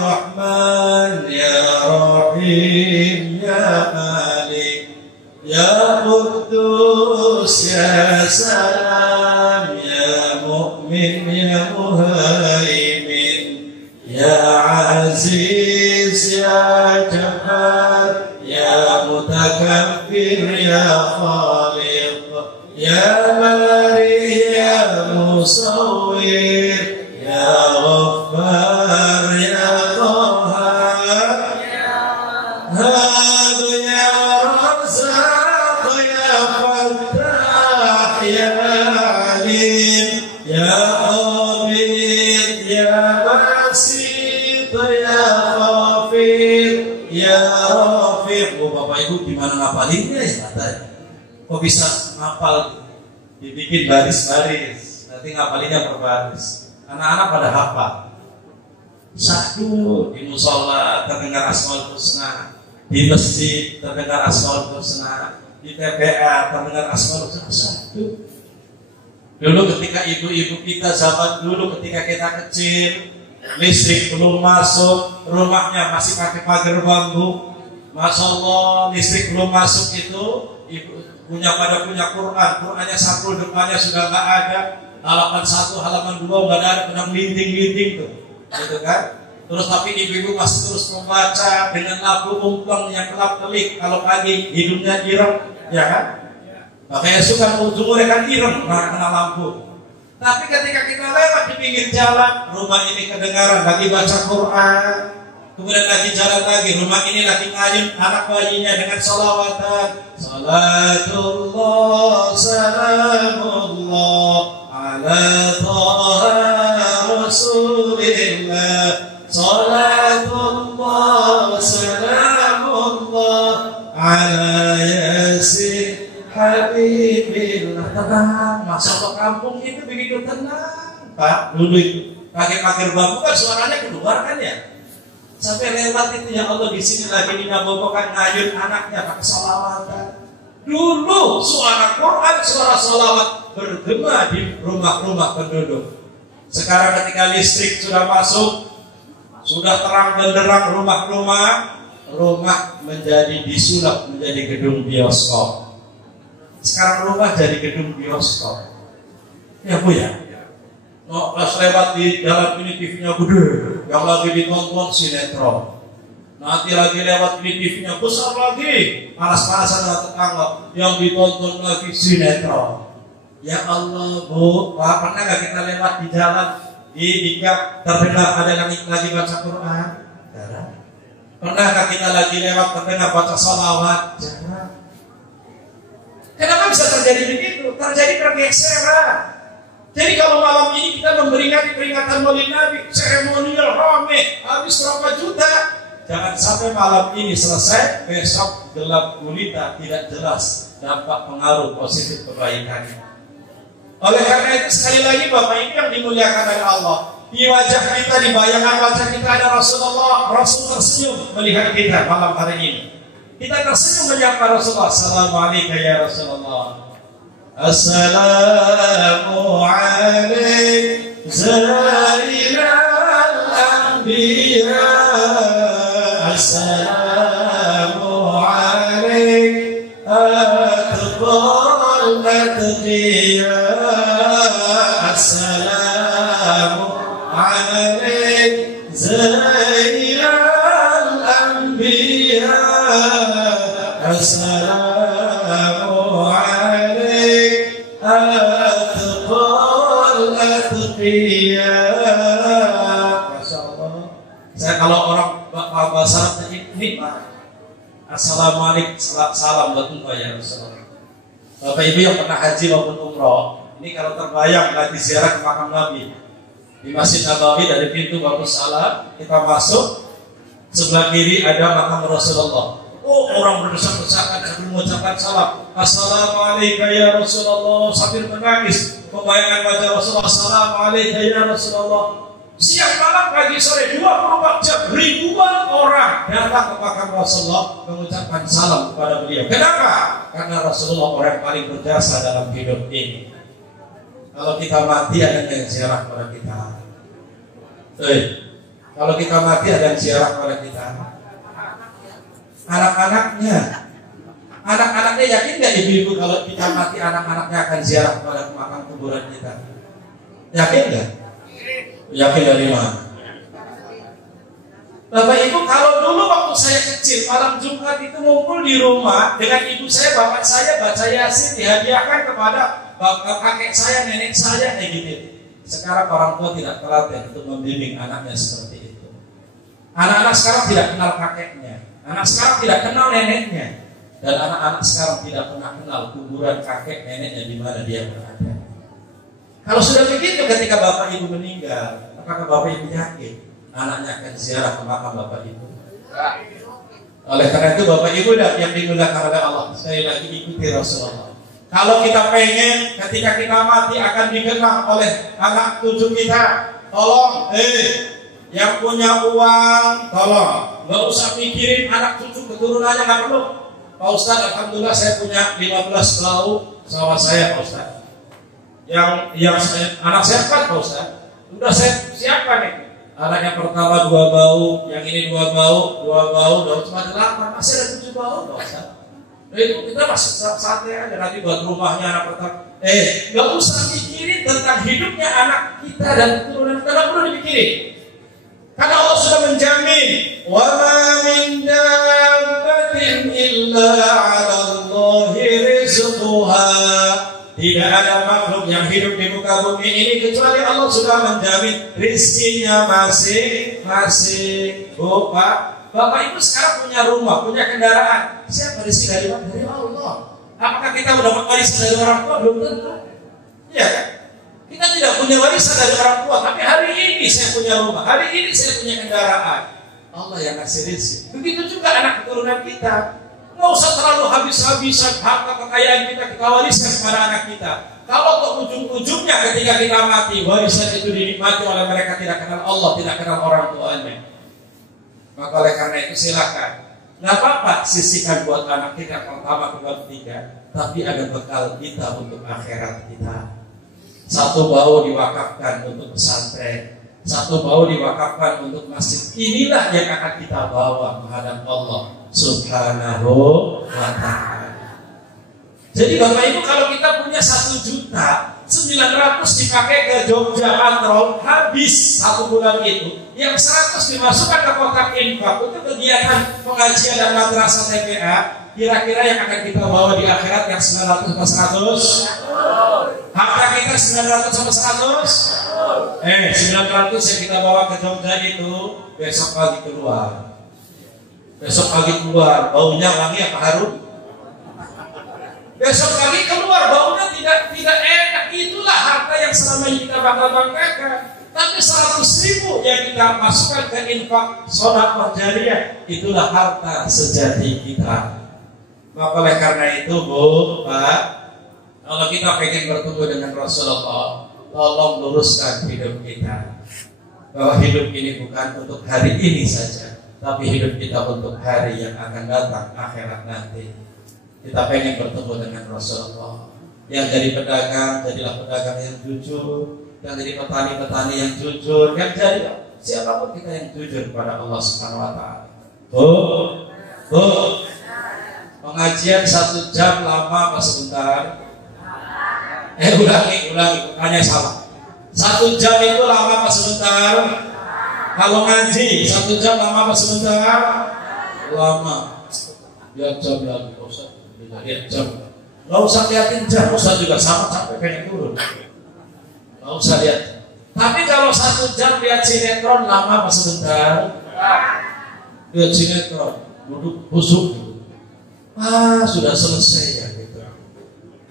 Rahman, ya Rahim, ya Malik, ya Quddus, ya Salam, ya Mu'min, ya Muhaimin, ya Aziz, ya Jabbar, ya Mutakabbir, ya Khaliq, ya Bari, ya Musawwir, ya Ghaffar, ya Qahhar, Hadu, ya Razzaq, ya Fattah, ya Alim, ya Qabid, ya Basit, ya Khafid, ya Rafiq. Bapak Ibu gimana ngapalinnya ya? Kok bisa ngapal? Dibikin baris-baris, nanti ngapalinnya per baris. Anak-anak pada hafal. Satu di musola terdengar Asmaul Husna, di masjid terdengar Asmaul Husna, di TPA terdengar Asmaul Husna. Satu. Dulu ketika ibu-ibu kita zaman dulu ketika kita kecil, listrik belum masuk, rumahnya masih pakai pagar bambu. Masya Allah, listrik belum masuk itu, ibu punya Quran, Qurannya sampul depannya sudah nggak ada, halaman 1, halaman 2 nggak ada, udah linting-linting tuh, gitu kan? Terus tapi ibu-ibu masih terus membaca dengan lagu umpang yang kelap-kelip, kalau pagi hidungnya irem, ya kan? Makanya suka ujungnya kan irem, kena lampu. Tapi ketika kita lewat di pinggir jalan, rumah ini kedengaran lagi baca Quran, Kemudian lagi jalan lagi, rumah ini lagi ngayun anak bayinya dengan salawatan. Salatullah salamullah ala taha rasulillah. Salatullah salamullah ala yasin habibillah. Tenang, masa ke kampung itu begitu tenang. Pak, dulu itu pakai bambu kan suaranya keluar kan ya. Sampai lewat itu ya Allah di sini lagi dinabobokan ngayun anaknya pakai salawatan. Dulu suara Quran, suara salawat bergema di rumah-rumah penduduk. Sekarang ketika listrik sudah masuk, sudah terang benderang rumah-rumah, rumah menjadi disulap menjadi gedung bioskop. Sekarang rumah jadi gedung bioskop. Ya Bu ya. Oh, pas lewat di dalam ini TV-nya gede, yang lagi ditonton sinetron. Nanti lagi lewat ini TV-nya besar lagi, panas-panasan tetangga, yang ditonton lagi sinetron. Ya Allah Bu, pernah nggak kita lewat di jalan di gap terdengar ada yang lagi baca Quran? Jarang. Pernah nggak kita lagi lewat terdengar baca salawat? Jarang. Kenapa bisa terjadi begitu? Terjadi pergeseran. Jadi kalau malam ini kita memberikan peringatan Maulid Nabi, seremonial rame, habis berapa juta. Jangan sampai malam ini selesai, besok gelap gulita, tidak jelas dampak pengaruh positif kebaikannya. Oleh karena itu sekali lagi Bapak Ibu yang dimuliakan oleh Allah, di wajah kita, di bayangan wajah kita ada Rasulullah. Rasul tersenyum melihat kita malam hari ini. Kita tersenyum menyapa Rasulullah. Assalamualaikum ya Rasulullah. Assalamu alaikum zainal anbiya. Assalamu alaikum atqal atqiya. Assalamu alaikum zainal anbiya. Assalamu alaikum atqal atqiya. Masya Allah. Saya kalau orang bahasa Arab ini Assalamualaikum, salam buat ya Rasulullah. Bapak Ibu yang pernah haji maupun umroh, ini kalau terbayang lagi ziarah ke makam Nabi di Masjid Nabawi, dari pintu bagus salam, kita masuk, sebelah kiri ada makam Rasulullah. Oh, orang berdesak-desakan sambil mengucapkan salam. Assalamualaikum ya Rasulullah, sambil menangis membayangkan wajah Rasulullah. Assalamualaikum ya Rasulullah. Siang malam pagi sore 24 jam ribuan orang datang ke makam Rasulullah mengucapkan salam kepada beliau. Kenapa? Karena Rasulullah orang paling berjasa dalam hidup ini. Kalau kita mati ada yang ziarah kepada kita. Kalau kita mati ada yang ziarah kepada kita. Anak-anaknya yakin gak ibu-ibu kalau kita mati anak-anaknya akan ziarah kepada makam kuburan kita? Yakin gak? Yakin dari mana? Bapak Ibu, kalau dulu waktu saya kecil malam Jumat itu ngumpul di rumah dengan ibu saya, bapak saya baca Yasin, dihadiahkan kepada bapak kakek saya, nenek saya, kayak gitu. Sekarang orang tua tidak telaten untuk membimbing anaknya seperti itu. Anak-anak sekarang tidak kenal kakeknya, anak sekarang tidak kenal neneknya, dan anak-anak sekarang tidak pernah kenal kuburan kakek neneknya di mana dia berada. Kalau sudah begitu ketika bapak ibu meninggal, apakah bapak ibu yakin anaknya akan ziarah ke makam bapak ibu? Oleh karena itu bapak ibu yang dimuliakan oleh Allah, sekali lagi ikuti Rasulullah. Kalau kita pengen ketika kita mati akan dikenang oleh anak cucu kita, tolong, yang punya uang, tolong, nggak usah mikirin anak cucu keturunannya, nggak perlu. Pak Ustadz, alhamdulillah saya punya 15 bau sawah saya, Pak Ustadz. Yang anak saya 4, Pak Ustadz. Udah saya siapkan nih. Anak yang pertama 2 bau, yang ini 2 bau, cuma 8, masih ada 7 bau, Pak Ustadz. Nah, itu kita masih santai aja, nanti buat rumahnya anak pertama. Nggak usah mikirin tentang hidupnya anak kita dan keturunan kita, nggak perlu dipikirin. Karena Allah sudah menjamin, wa ma min dabbatin illa 'ala Allahi rizquha. Tidak ada makhluk yang hidup di muka bumi ini kecuali Allah sudah menjamin rizkinya masing-masing. Bapak Ibu sekarang punya rumah, punya kendaraan. Siapa rezeki dari mana? Dari Allah. Apakah kita mendapat warisan dari orang tua? Belum tentu. Iya kan? Kita tidak punya warisan dari orang tua, tapi hari ini saya punya rumah, hari ini saya punya kendaraan. Allah yang kasih rezeki. Begitu juga anak keturunan kita. Nggak usah terlalu habis-habisan harta kekayaan kita wariskan kepada anak kita. Kalau ke ujung-ujungnya ketika kita mati, warisan itu dinikmati oleh mereka tidak kenal Allah, tidak kenal orang tuanya. Maka oleh karena itu silakan. Nggak apa-apa sisihkan buat anak kita pertama, kedua, ketiga. Tapi ada bekal kita untuk akhirat kita. Satu bau diwakafkan untuk pesantren, satu bau diwakafkan untuk masjid. Inilah yang akan kita bawa menghadap Allah Subhanahu wa ta'ala. Jadi Bapak Ibu, kalau kita punya 1.900.000 dipakai ke Jogja Patrol, habis 1 bulan itu, yang 100 dimasukkan ke kotak infak untuk kegiatan pengajian dan madrasah TPA. Kira-kira yang akan kita bawa di akhirat yang 900 atau 100? Harta kita 900 sama 100? 900 yang kita bawa ke Jogja itu besok pagi keluar. Besok pagi keluar, baunya wangi apa harum? Besok pagi keluar, baunya tidak enak. Itulah harta yang selama ini kita bangga-banggakan. Tapi 100.000 yang kita masukkan ke infak sedekah jariyah, itulah harta sejati kita. Maka oleh karena itu Bu, Pak, kalau kita pengen bertemu dengan Rasulullah, tolong luruskan hidup kita. Bahwa hidup ini bukan untuk hari ini saja, tapi hidup kita untuk hari yang akan datang, akhirat nanti. Kita pengen bertemu dengan Rasulullah. Yang jadi pedagang, jadilah pedagang yang jujur. Yang jadi petani-petani yang jujur. Yang jadi siapapun kita yang jujur kepada Allah Subhanahu wa ta'ala. Bu, pengajian 1 jam lama apa sebentar? Ulangi, hanya salah. 1 jam itu lama apa sebentar? Kalau ngaji 1 jam lama apa sebentar? Lama. Lihat jam lagi, Ustaz. Lihat jam. Gak usah liatin jam, Ustaz juga sama sampai pengen turun. Gak usah lihat. Tapi kalau 1 jam lihat sinetron lama apa sebentar? Lihat sinetron, duduk busuk. Sudah selesai ya gitu.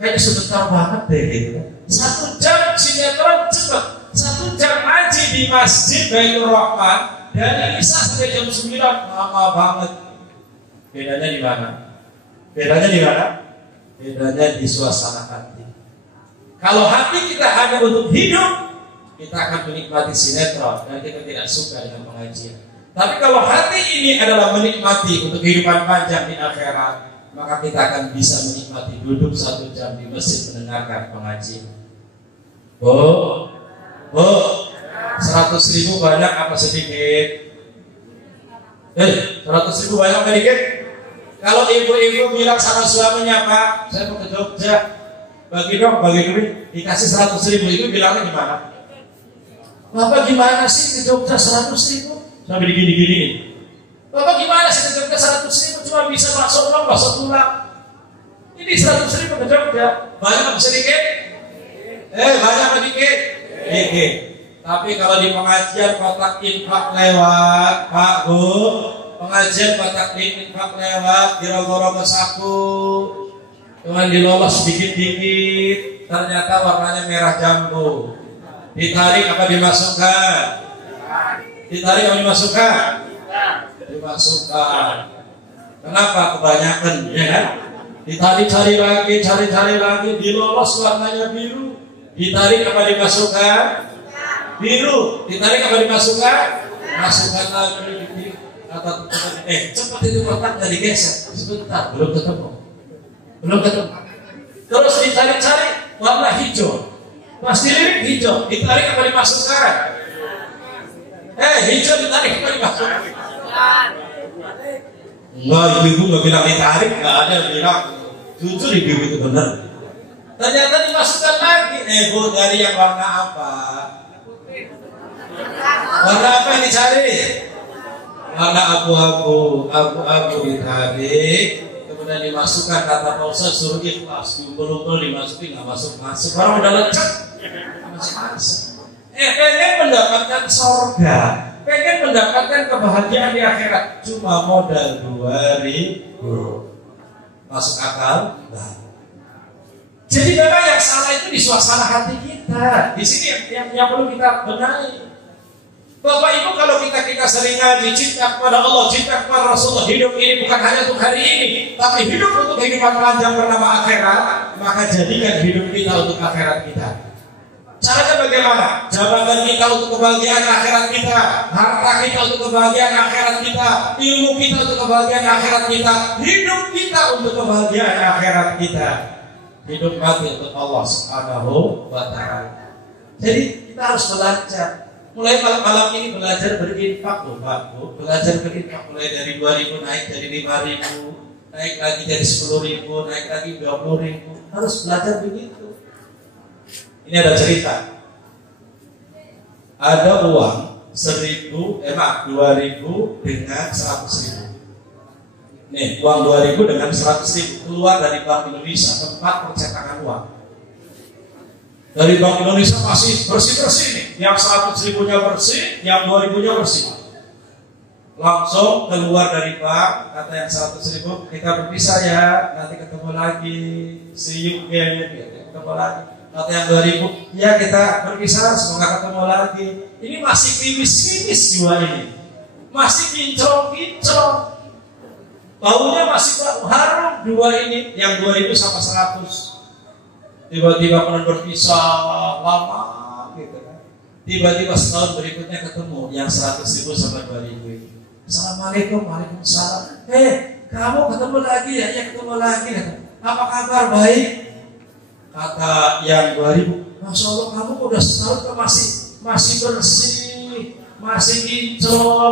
Kayaknya sebentar banget deh gitu. 1 jam sinetron cepet. 1 jam ngaji di Masjid Baitur Rahman dari Isya sampai jam 9 lama banget. Bedanya di mana? Bedanya di suasana hati. Kalau hati kita hanya untuk hidup, kita akan menikmati sinetron dan kita tidak suka dengan pengajian. Tapi kalau hati ini adalah menikmati untuk kehidupan panjang di akhirat, maka kita akan bisa menikmati duduk 1 jam di masjid mendengarkan pengajian. Bu, 100.000 banyak apa sedikit? 100.000 banyak apa sedikit? Kalau ibu-ibu bilang sama suaminya, Pak, saya mau ke Jogja, bagi duit, dikasih 100.000, itu bilangnya gimana? Bapak gimana sih ke Jogja 100.000? Sampai digini-gini. Bapak gimana sih ke Jogja 100.000? Cuma bisa masuk dong, masuk pulang. Ini 100.000 ke Jogja, banyak apa sedikit? Banyak apa dikit? Dikit. Tapi kalau di pengajian kotak infak lewat, Pak, Bu, pengajian kotak infak lewat, dirogoro ke saku, cuman dilolos dikit-dikit, ternyata warnanya merah jambu. Ditarik apa dimasukkan? Ditarik apa dimasukkan? Dimasukkan. Kenapa? Kebanyakan, ya kan? Ditarik cari lagi, dilolos warnanya biru. Ditarik apa dimasukkan? Biru. Ditarik apa dimasukkan? Masukkan lagi. Cepat itu kotak dari geser. Sebentar, belum ketemu. Terus ditarik-cari warna hijau. Pas dilirik hijau, ditarik apa dimasukkan? Hijau ditarik apa dimasukkan? Enggak, ibu nggak bilang ditarik, nggak ada bilang. Jujur ibu itu benar. Ternyata dimasukkan lagi. Bu, dari yang warna apa? Warna apa yang dicari? Warna abu-abu ditarik. Kemudian kemudian dimasukkan kata Pak Ustaz suruh ikhlas, diumpul-umpul dimasukin nggak masuk-masuk, orang udah lecek masuk. Pengen mendapatkan surga, pengen mendapatkan kebahagiaan di akhirat, cuma modal 2.000, masuk akal? Nah. Jadi memang yang salah itu di suasana hati kita. Di sini yang perlu kita benahi. Bapak Ibu, kalau kita sering ngaji, cinta kepada Allah, cinta kepada Rasulullah, hidup ini bukan hanya untuk hari ini, tapi hidup untuk kehidupan panjang bernama akhirat, maka jadikan hidup kita untuk akhirat kita. Caranya bagaimana? Jabatan kita untuk kebahagiaan akhirat kita, harta kita untuk kebahagiaan akhirat kita, ilmu kita untuk kebahagiaan akhirat kita, hidup kita untuk kebahagiaan akhirat kita. Hidup mati untuk Allah Subhanahu wa Ta'ala. Jadi kita harus belajar. Mulai malam ini belajar berinfak loh Pak Bu. Belajar berinfak mulai dari 2.000 naik jadi 5.000, naik lagi jadi 10.000, naik lagi 20.000. Harus belajar begitu. Ini ada cerita. Ada uang 2.000 dengan 100.000. Nih, uang 2.000 dengan 100.000 keluar dari Bank Indonesia, tempat percetakan uang. Dari Bank Indonesia masih bersih-bersih nih. Yang 100.000-nya bersih, yang 2.000-nya bersih. Langsung keluar dari bank, kata yang 100.000, kita berpisah ya, nanti ketemu lagi. See you again, ketemu lagi. Kata yang 2.000, ya kita berpisah, semoga ketemu lagi. Ini masih kimis-kimis jiwa ini. Masih kinclong-kinclong. Baunya masih harum dua ini, yang 2.000 sama 100. Tiba-tiba pernah berpisah lama gitu kan. Tiba-tiba setahun berikutnya ketemu yang 100.000 sama 2.000. Assalamualaikum, waalaikumsalam. Kamu ketemu lagi ya? Ya ketemu lagi. Apa kabar? Baik. Kata yang 2.000, Masya Allah kamu udah setahun kok masih bersih, masih kinclong.